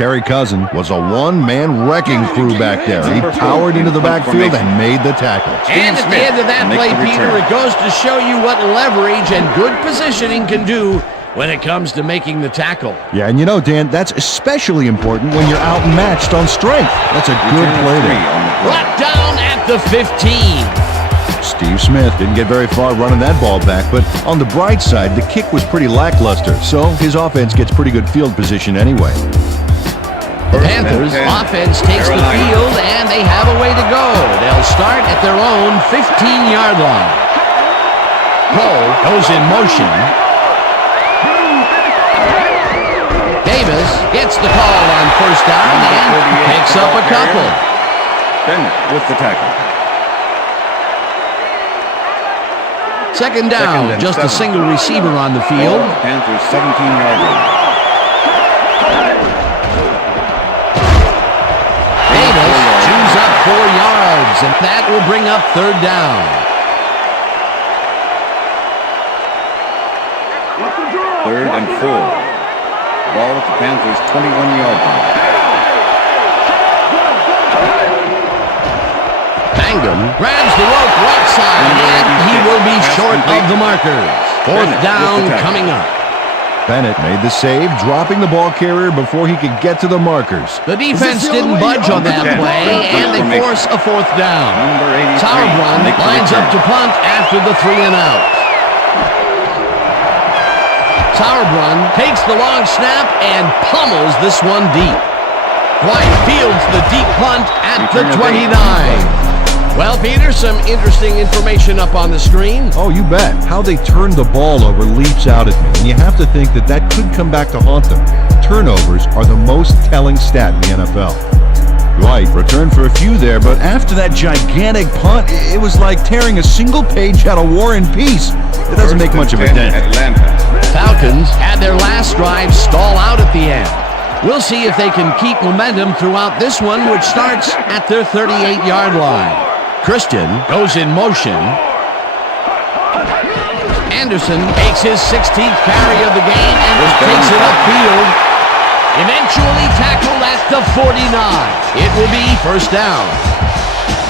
Terry Cousin was a one-man wrecking crew back there. He powered into the backfield and made the tackle. And at the end of that play, Peter, it goes to show you what leverage and good positioning can do when it comes to making the tackle. Yeah, and you know, Dan, that's especially important when you're outmatched on strength. That's a good play there. Brought down at the 15. Steve Smith didn't get very far running that ball back, but on the bright side, the kick was pretty lackluster, so his offense gets pretty good field position anyway. The Panthers offense takes the field, and they have a way to go. They'll start at their own 15-yard line. Cole goes in motion. Davis gets the call on first down and picks up a couple. Bennett with the tackle. Second down, just a single receiver on the field. Panthers 17-yard line. Davis chews up 4 yards, and that will bring up third down. Third and 4. Ball at the Panthers 21-yard line. Mangum grabs the rope right side, and he will be short of the markers. Fourth down coming up. Bennett made the save, dropping the ball carrier before he could get to the markers. The defense didn't budge on that play, and they force a fourth down. Sauerbrunn lines up to punt after the 3 and out. Sauerbrunn takes the long snap and pummels this one deep. White fields the deep punt at the 29. Well, Peter, some interesting information up on the screen. Oh, you bet. How they turned the ball over leaps out at me, and you have to think that that could come back to haunt them. Turnovers are the most telling stat in the NFL. White returned for a few there, but after that gigantic punt, it was like tearing a single page out of War and Peace. It doesn't make much of a dent. Falcons had their last drive stall out at the end. We'll see if they can keep momentum throughout this one, which starts at their 38-yard line. Christian goes in motion. Anderson makes his 16th carry of the game and takes it upfield. Eventually tackled at the 49. It will be first down.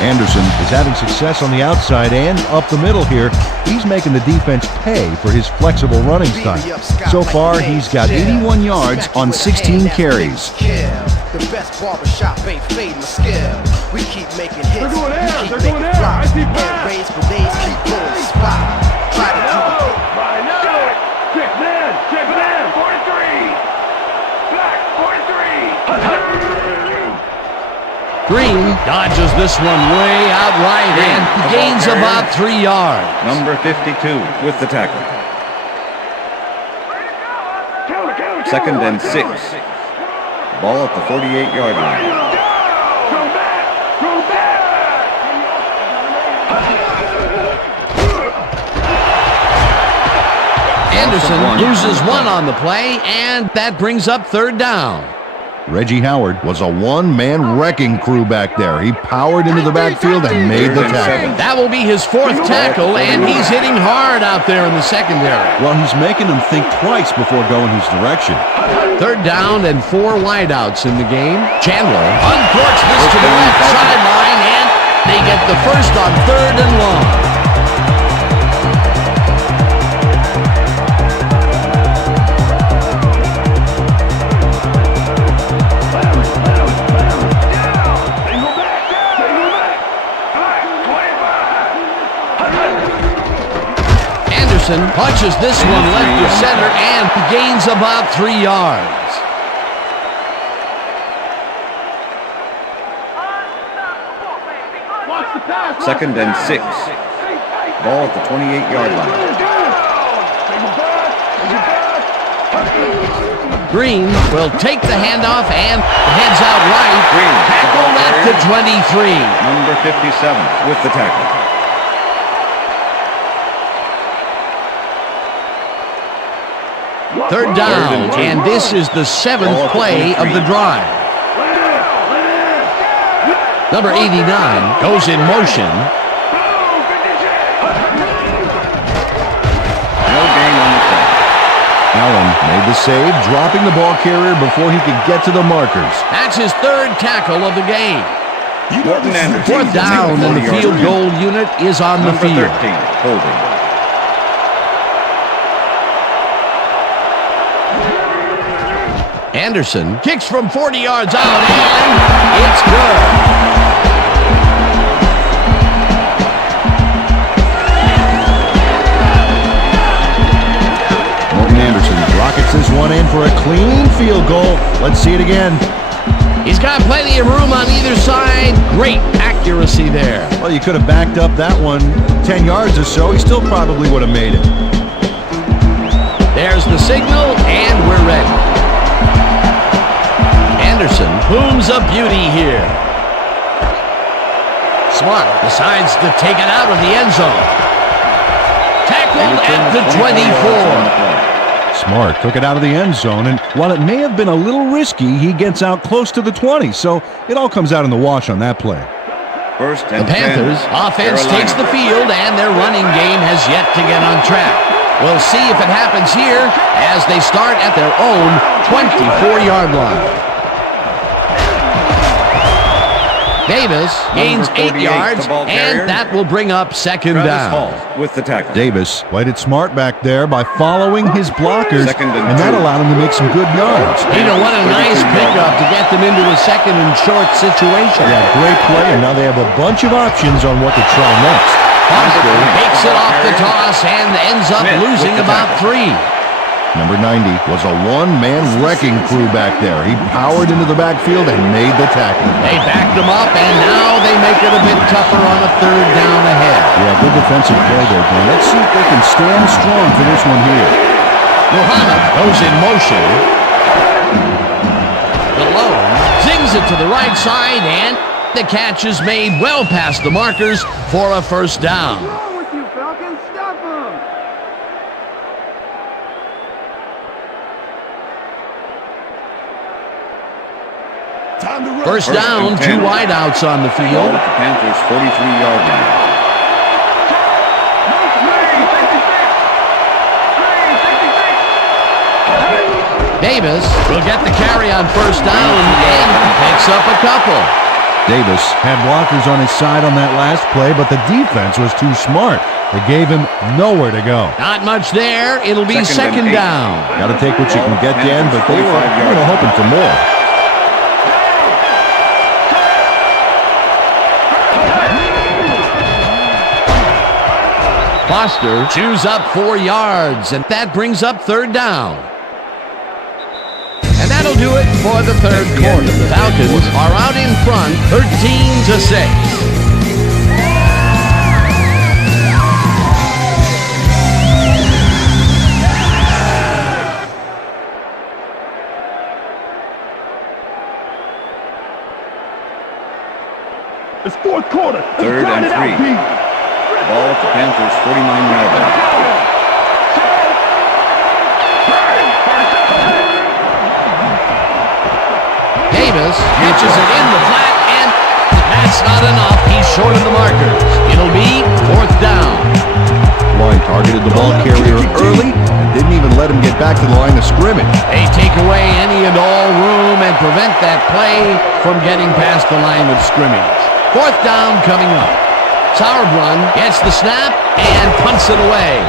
Anderson is having success on the outside and up the middle here. He's making the defense pay for his flexible running style. So far, he's got 81 yards on 16 carries. The best barbershop ain't fading the skill. We keep making hits, we keep making flops. Air raids, grenades, keep blowing the spot. Try to do it. Check man, 43. Black, 43. Green dodges this one way out right and gains about 3 yards. Number 52 with the tackle. Second and 6. Ball at the 48-yard line. Anderson loses one on the play, and that brings up third down. Reggie Howard was a one-man wrecking crew back there. He powered into the backfield and made the tackle. That will be his 4th tackle, and he's hitting hard out there in the secondary. Well, he's making them think twice before going his direction. Third down and 4 wideouts in the game. Chandler uncorks this to the left sideline, and they get the first on 3rd and long. Punches this one left to center and gains about 3 yards. Second and 6. Ball at the 28-yard line. Green will take the handoff and heads out right. Tackled at the 23. Number 57 with the tackle. Third down, and this is the 7th play of the drive. Number 89 goes in motion. No gain on the play. Allen Made the save, dropping the ball carrier before he could get to the markers. That's his third tackle of the game. Morton Anderson. Fourth down, and the field goal unit is on the field. 13, holding. Anderson kicks from 40 yards out, and it's good. Morton Anderson rockets this one in for a clean field goal. Let's see it again. He's got plenty of room on either side. Great accuracy there. Well, you could have backed up that one 10 yards or so. He still probably would have made it. There's the signal, and we're ready. Anderson booms a beauty here. Smart decides to take it out of the end zone. Tackled at the 24. Smart took it out of the end zone, and while it may have been a little risky, he gets out close to the 20, so it all comes out in the wash on that play. First The and Panthers 10, offense Carolina. takes the field, and their running game has yet to get on track. We'll see if it happens here as they start at their own 24-yard line. Davis gains 8 yards, and that will bring up second Travis down. Hall with the tackle. Davis played it smart back there by following his blockers, Second and and that 2. allowed him to make some good yards. Peter, what a nice pickup to get them into a second and short situation. Yeah, great play, and now they have a bunch of options on what to try next. Foster takes it off the toss and ends up Smith losing with the about tackle. 3. Number 90 was a one-man wrecking crew back there. He powered into the backfield and made the tackle. They backed him up, and now they make it a bit tougher on a third down ahead. Yeah, good defensive play there, Dan. Let's see if they can stand strong for this one here. Muhammad goes in motion. Malone zings it to the right side, and the catch is made well past the markers for a first down. What's wrong with you, Falcons? Stop him! First down, and 2 10. wideouts on the Ball field. at the Panthers' 43-yard line. Davis will get the carry on first down and picks up a couple. Davis had blockers on his side on that last play, but the defense was too smart. They gave him nowhere to go. Not much there. It'll be second Second and 8. down. Got to take what you can get, Dan, but they were 45 yards. hoping for more. Foster chews up 4 yards, and that brings up third down. And that'll do it for the third quarter. The Falcons are out in front, 13-6. It's fourth quarter. Let's Third grind and it out, 3. Pete. Ball at the Panthers' 49-yard line. Davis pitches it in the flat, and that's not enough. He's short of the markers. It'll be fourth down. Line targeted the ball carrier early and didn't even let him get back to the line of scrimmage. They take away any and all room and prevent that play from getting past the line of scrimmage. Fourth down coming up. Sauerbrunn gets the snap and punts it away.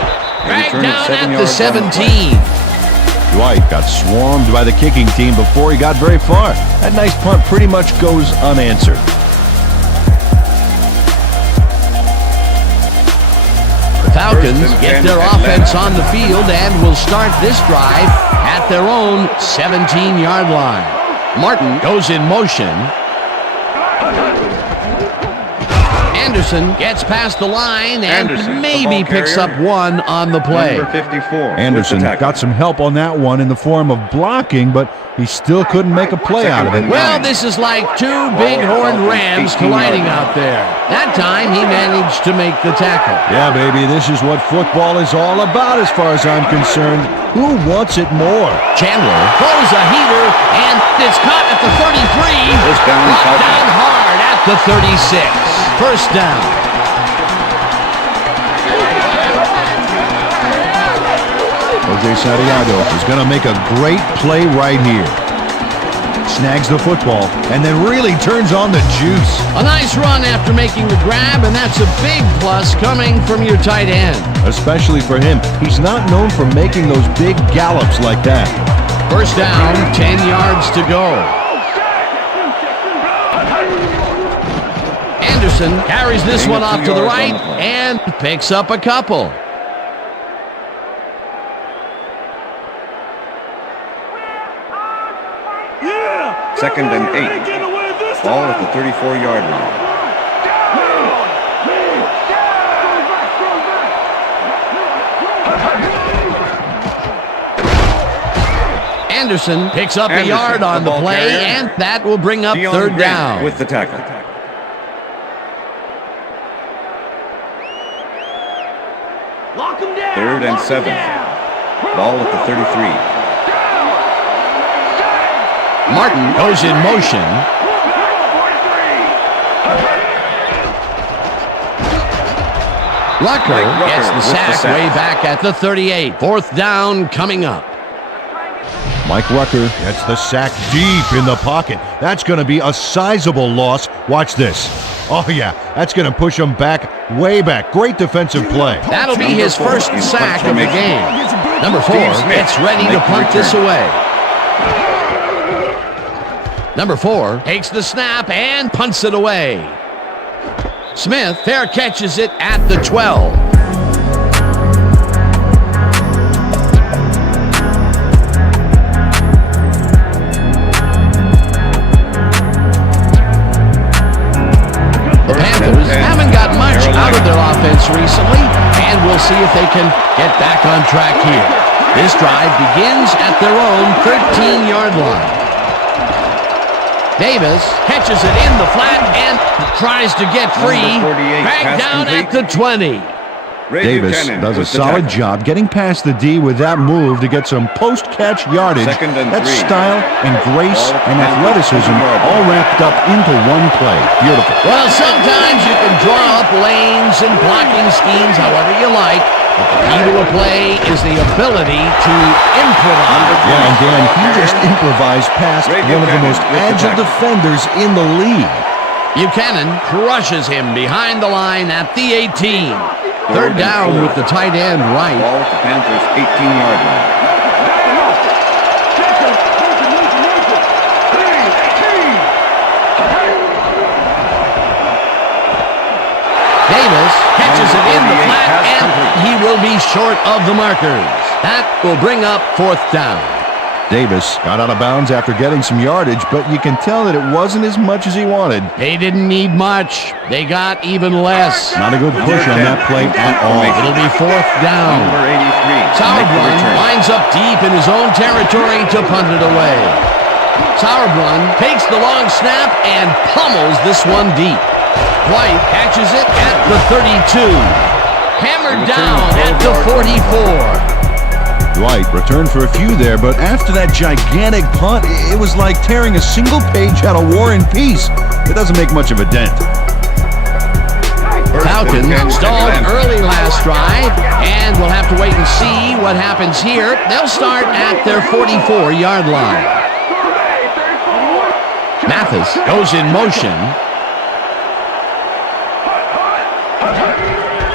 Dragged return down of 7 at the yards on the 17. Dwight got swarmed by the kicking team before he got very far. That nice punt pretty much goes unanswered. The Falcons get their offense on the field and will start this drive at their own 17-yard line. Martin goes in motion. Anderson gets past the line and Anderson, maybe the ball picks up carrier. one on the play. Number 54. Anderson with the tackle. got some help on that one in the form of blocking, but he still couldn't make a play out of it. Well, this is like two big-horned rams colliding out there. That time, he managed to make the tackle. Yeah, baby, this is what football is all about as far as I'm concerned. Who wants it more? Chandler throws a heater, and it's caught at the 33. First down, Brought Falcons. down hard at the 36. First down. A.J. Santiago is going to make a great play right here. Snags the football and then really turns on the juice. A nice run after making the grab, and that's a big plus coming from your tight end. Especially for him. He's not known for making those big gallops like that. First down, 10 yards to go. Anderson carries this one off to the right and picks up a couple. Second and 8. Ball at the 34-yard line. Anderson picks up a yard on the play, and that will bring up third down. With the tackle. Third and 7. Ball at the 33. Martin goes in motion. Rucker gets the sack way back at the 38. Fourth down coming up. Mike Rucker gets the sack deep in the pocket. That's going to be a sizable loss. Watch this. Oh, yeah, that's going to push him back, way back. Great defensive play. That'll be his first sack of the game. Number 4 gets ready to punt this away. Number 4 takes the snap and punts it away. Smith fair catches it at the 12. The Panthers haven't got much out of their offense recently, and we'll see if they can get back on track here. This drive begins at their own 13-yard line. Davis catches it in the flat and tries to get free. Back down at the 20. Davis does a solid job getting past the D with that move to get some post-catch yardage. That's style and grace and athleticism all wrapped up into one play. Beautiful. Well, sometimes you can draw up lanes and blocking schemes however you like. But the key to a play is the ability to improvise. Yeah, and Dan, he just improvised past one of the most agile defenders in the league. Buchanan crushes him behind the line at the 18. Third down with the tight end right. Ball at the Panthers' 18-yard line. Davis catches it in the flat, and he will be short of the markers. That will bring up fourth down. Davis got out of bounds after getting some yardage, but you can tell that it wasn't as much as he wanted. They didn't need much. They got even less. Not a good push on that play at all. It'll be fourth down. Number 83. Sauerbrunn lines up deep in his own territory to punt it away. Sauerbrunn takes the long snap and pummels this one deep. White catches it at the 32. Hammered down at the 44. Dwight returned for a few there, but after that gigantic punt, it was like tearing a single page out of War and Peace. It doesn't make much of a dent. Falcons stalled early last drive, and we'll have to wait and see what happens here. They'll start at their 44-yard line. Mathis goes in motion.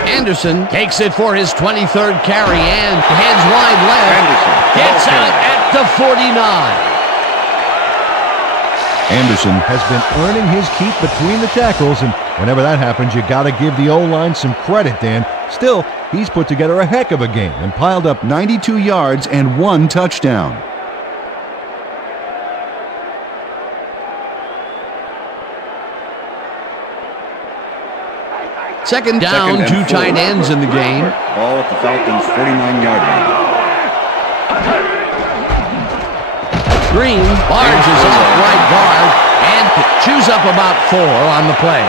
Anderson takes it for his 23rd carry and heads wide left. Gets out at the 49. Anderson has been earning his keep between the tackles, and whenever that happens, you got to give the O-line some credit, Dan. Still, he's put together a heck of a game and piled up 92 yards and 1 touchdown. Second down, 2 tight ends in the game. Ball at the Falcons' 49-yard line. Green barges off right guard and chews up about 4 on the play.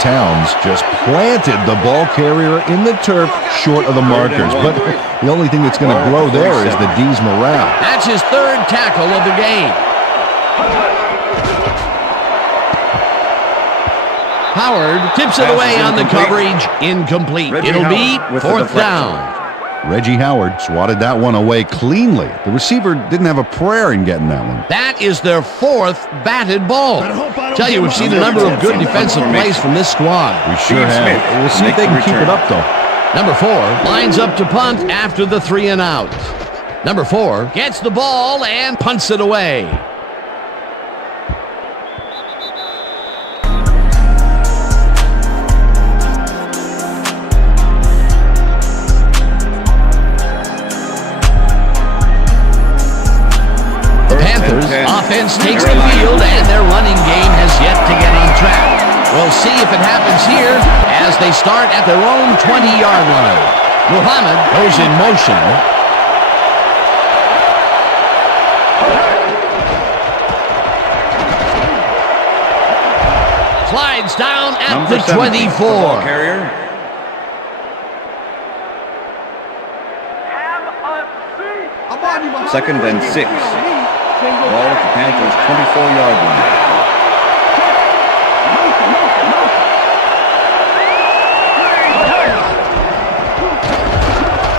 Towns just planted the ball carrier in the turf short of the markers, but the only thing that's going to grow there is the D's morale. That's his 3rd tackle of the game. Howard tips it away on the coverage. Incomplete. It'll be 4th down. Reggie Howard swatted that one away cleanly. The receiver didn't have a prayer in getting that one. That is their 4th batted ball. Tell you, we've seen a number of good defensive plays from this squad. We sure have. We'll see if they can keep it up, though. Number 4 lines up to punt after the 3 and out. Number 4 gets the ball and punts it away. The Panthers offense takes the field and their running game has yet to get on track. We'll see if it happens here as they start at their own 20-yard line. Muhammad goes in motion. Slides down at Number the 17, 24. football carrier. Second and 6. Ball at the Panthers' 24-yard line.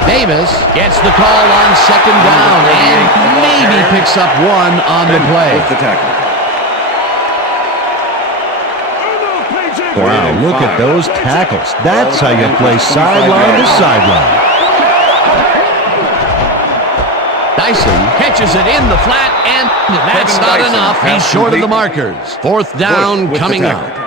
Davis gets the call on second down and maybe picks up 1 on the play. With the tackle. Wow, look at those tackles. That's how you play sideline to sideline. Dyson catches it in the flat, and that's not enough. He's short of the markers. 4th down coming up.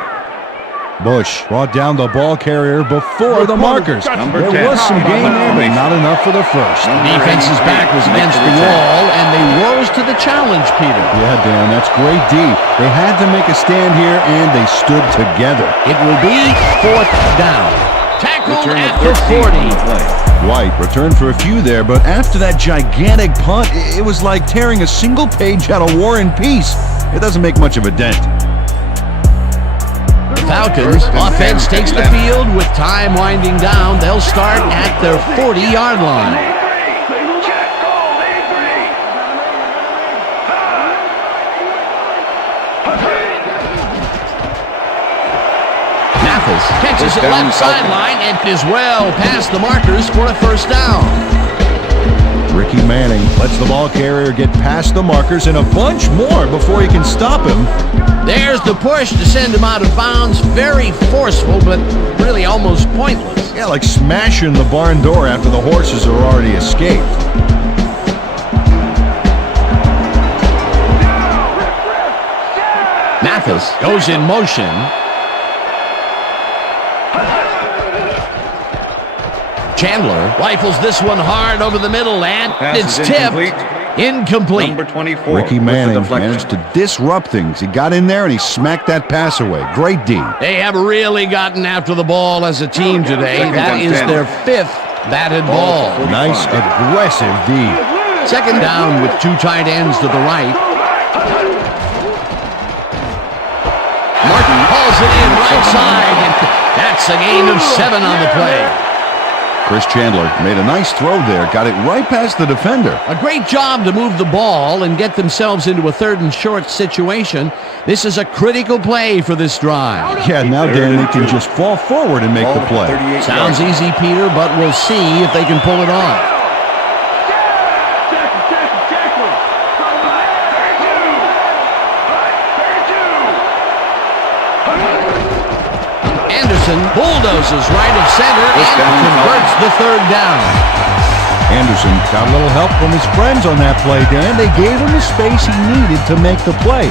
Bush brought down the ball carrier before the markers. Number 10. There was some gain there, but not enough for the first. Defense's back was against the wall, and they rose to the challenge, Peter. Yeah, Dan, that's great D. They had to make a stand here, and they stood together. It will be 4th down. Tackled Return at of the 13 40. on the play. White returned for a few there, but after that gigantic punt, it was like tearing a single page out of War and Peace. It doesn't make much of a dent. Falcons offense takes the field with time winding down. They'll start at their 40-yard line. Mathis catches it left sideline and is well past the markers for a 1st down. Ricky Manning lets the ball carrier get past the markers and a bunch more before he can stop him. There's the push to send him out of bounds. Very forceful, but really almost pointless. Yeah, like smashing the barn door after the horses are already escaped. Mathis goes in motion. Chandler rifles this one hard over the middle, and it's tipped. Incomplete. Number 24. Ricky Manning managed to disrupt things. He got in there and he smacked that pass away. Great D. They have really gotten after the ball as a team today. That is their 5th batted ball. Nice, aggressive D. 2nd down with 2 tight ends to the right. Martin hauls it in right side, and that's a gain of 7 on the play. Chris Chandler made a nice throw there, got it right past the defender. A great job to move the ball and get themselves into a 3rd and short situation. This is a critical play for this drive. Yeah, now Dan, they can just fall forward and make the play. Sounds easy, Peter, but we'll see if they can pull it off. Anderson bulldozes right of center and converts the 3rd down. Anderson got a little help from his friends on that play, Dan. They gave him the space he needed to make the play.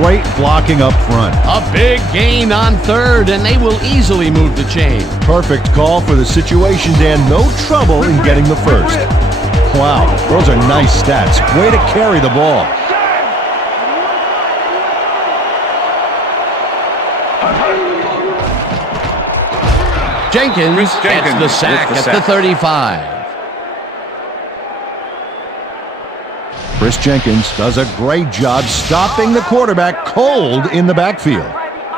Great blocking up front. A big gain on 3rd, and they will easily move the chain. Perfect call for the situation, Dan. No trouble in getting the 1st. Wow, those are nice stats. Way to carry the ball. Jenkins gets the sack at the 35. Chris Jenkins does a great job stopping the quarterback cold in the backfield.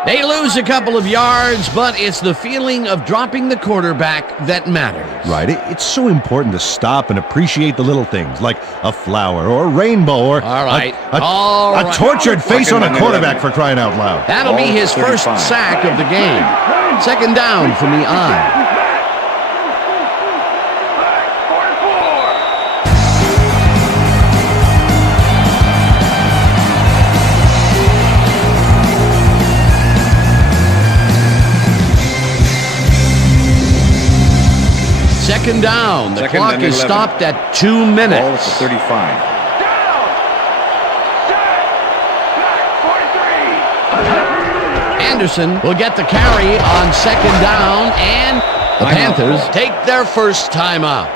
They lose a couple of yards, but it's the feeling of dropping the quarterback that matters. Right. It's so important to stop and appreciate the little things, like a flower or a rainbow or a tortured face on a quarterback, for crying out loud. That'll be his 1st sack of the game. 2nd down from the I. second down. The Second clock and is 11. stopped at 2 minutes. Ball at the 35. Anderson will get the carry on second down, and the Panthers take their first timeout.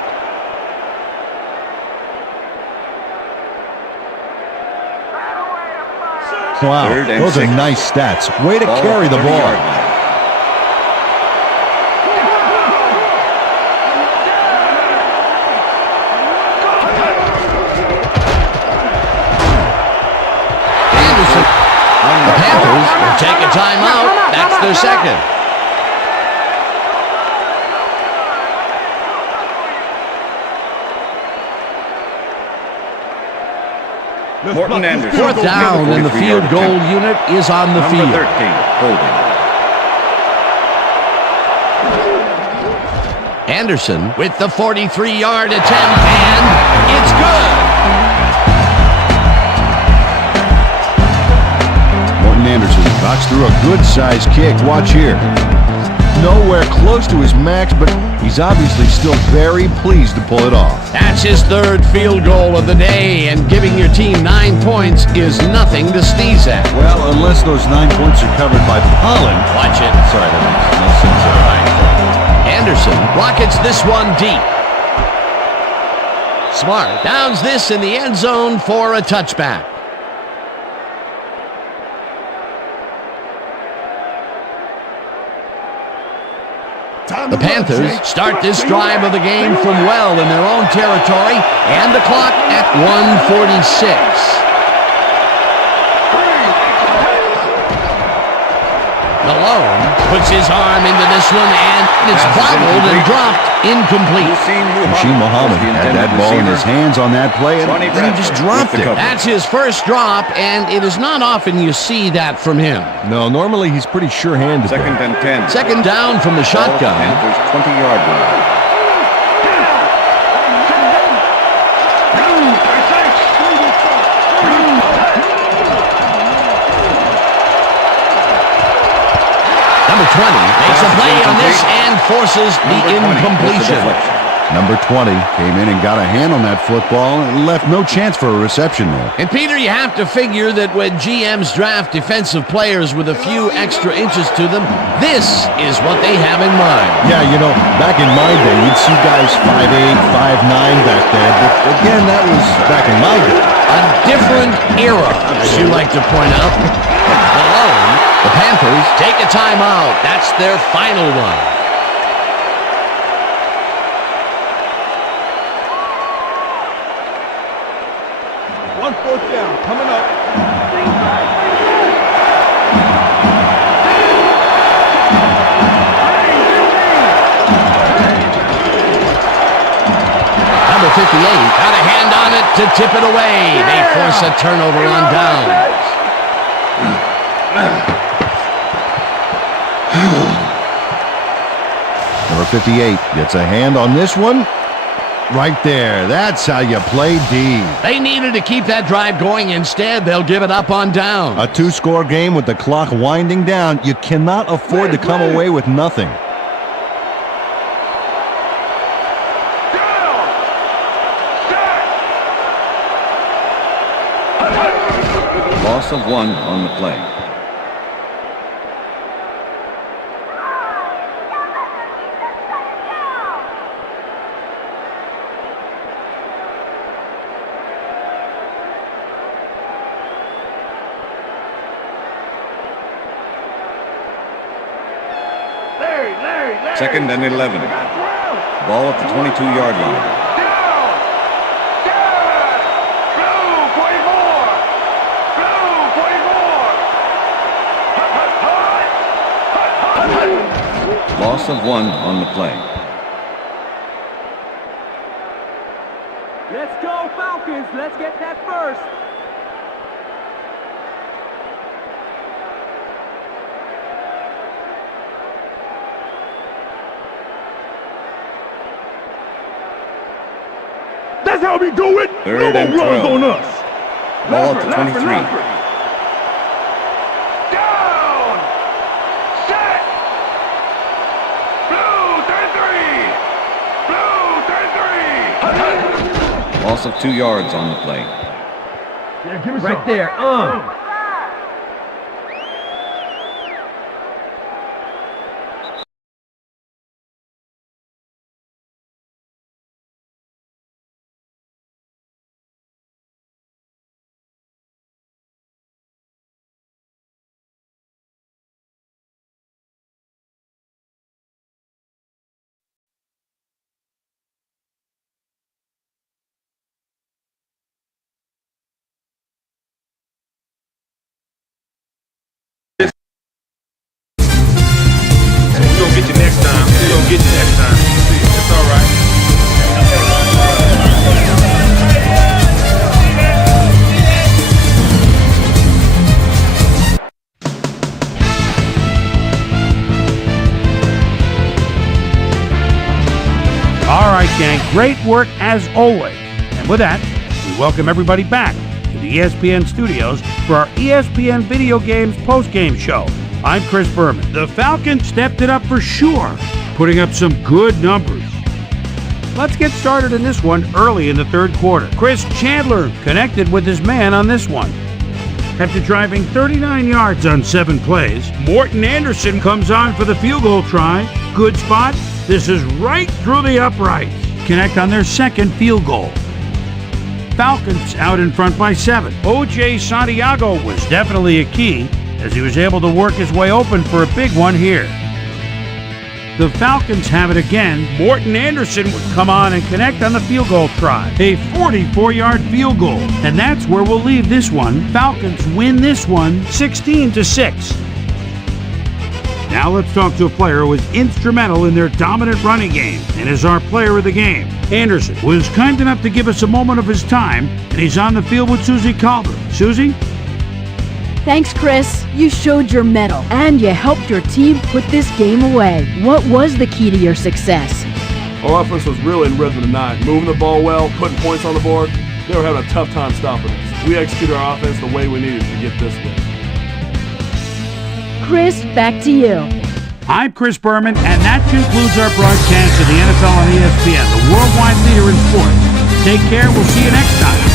Wow, those are nice stats. Way to carry the ball. Anderson. The Panthers will take a timeout. That's their second. Morton Anderson. Fourth down, and the field goal unit is on the field. Number 13, holding. Anderson with the 43-yard attempt, and it's good. Morton Anderson knocks through a good-sized kick. Watch here. Nowhere close to his max, but he's obviously still very pleased to pull it off. That's his third field goal of the day, and giving your team 9 points is nothing to sneeze at. Well, unless those 9 points are covered by pollen. Watch it. Sorry, that makes no sense at all. Anderson rockets this one deep. Smart downs this in the end zone for a touchback. The Panthers start this drive of the game from well in their own territory, and the clock at 1:46. Malone puts his arm into this one, and it's bobbled and dropped incomplete. Rasheed Muhammad had that ball in his hands on that play, and then he just dropped it. That's his first drop, and it is not often you see that from him. No, normally he's pretty sure-handed. Second and 10. Second down from the shotgun. Panthers 20-yard line. Number 20 makes a play on this and forces the incompletion. Number 20 came in and got a hand on that football and left no chance for a reception there. And Peter, you have to figure that when GMs draft defensive players with a few extra inches to them, this is what they have in mind. Yeah, you know, back in my day, you'd see guys 5'8", 5'9" back there, but again, that was back in my day. A different era, as you like to point out. Malone, the Panthers take a timeout. That's their final one. Fourth down, coming up. Number 58 got a hand on it to tip it away. They force a turnover on downs. Number 58 gets a hand on this one. Right there. That's how you play D. They needed to keep that drive going. Instead, they'll give it up on down. A two-score game with the clock winding down. You cannot afford to come away with nothing. Loss of 1 on the play. Second and 11. Ball at the 22-yard line. Loss of 1 on the play. Let's go, Falcons. Let's get that first. That's how we do it. Third and 12. On us. Ball at the 23. Loss of 2 yards on the play. Yeah, give me Right some. there. We're gonna get you next time. We're gonna get you next time. It's all right. All right, gang, great work as always. And with that, we welcome everybody back to the ESPN studios for our ESPN Video Games postgame show. I'm Chris Berman. The Falcons stepped it up for sure, putting up some good numbers. Let's get started in this one early in the third quarter. Chris Chandler connected with his man on this one. After driving 39 yards on 7 plays, Morton Anderson comes on for the field goal try. Good spot. This is right through the uprights. Connect on their second field goal. Falcons out in front by 7. O.J. Santiago was definitely a key as he was able to work his way open for a big one here. The Falcons have it again. Morton Anderson would come on and connect on the field goal try. A 44-yard field goal. And that's where we'll leave this one. Falcons win this one 16-6. Now let's talk to a player who was instrumental in their dominant running game and is our player of the game. Anderson was kind enough to give us a moment of his time, and he's on the field with Susie Calder. Susie? Thanks, Chris. You showed your mettle, and you helped your team put this game away. What was the key to your success? Our offense was really in rhythm tonight, moving the ball well, putting points on the board. They were having a tough time stopping us. We executed our offense the way we needed to get this win. Chris, back to you. I'm Chris Berman, and that concludes our broadcast of the NFL on ESPN, the worldwide leader in sports. Take care. We'll see you next time.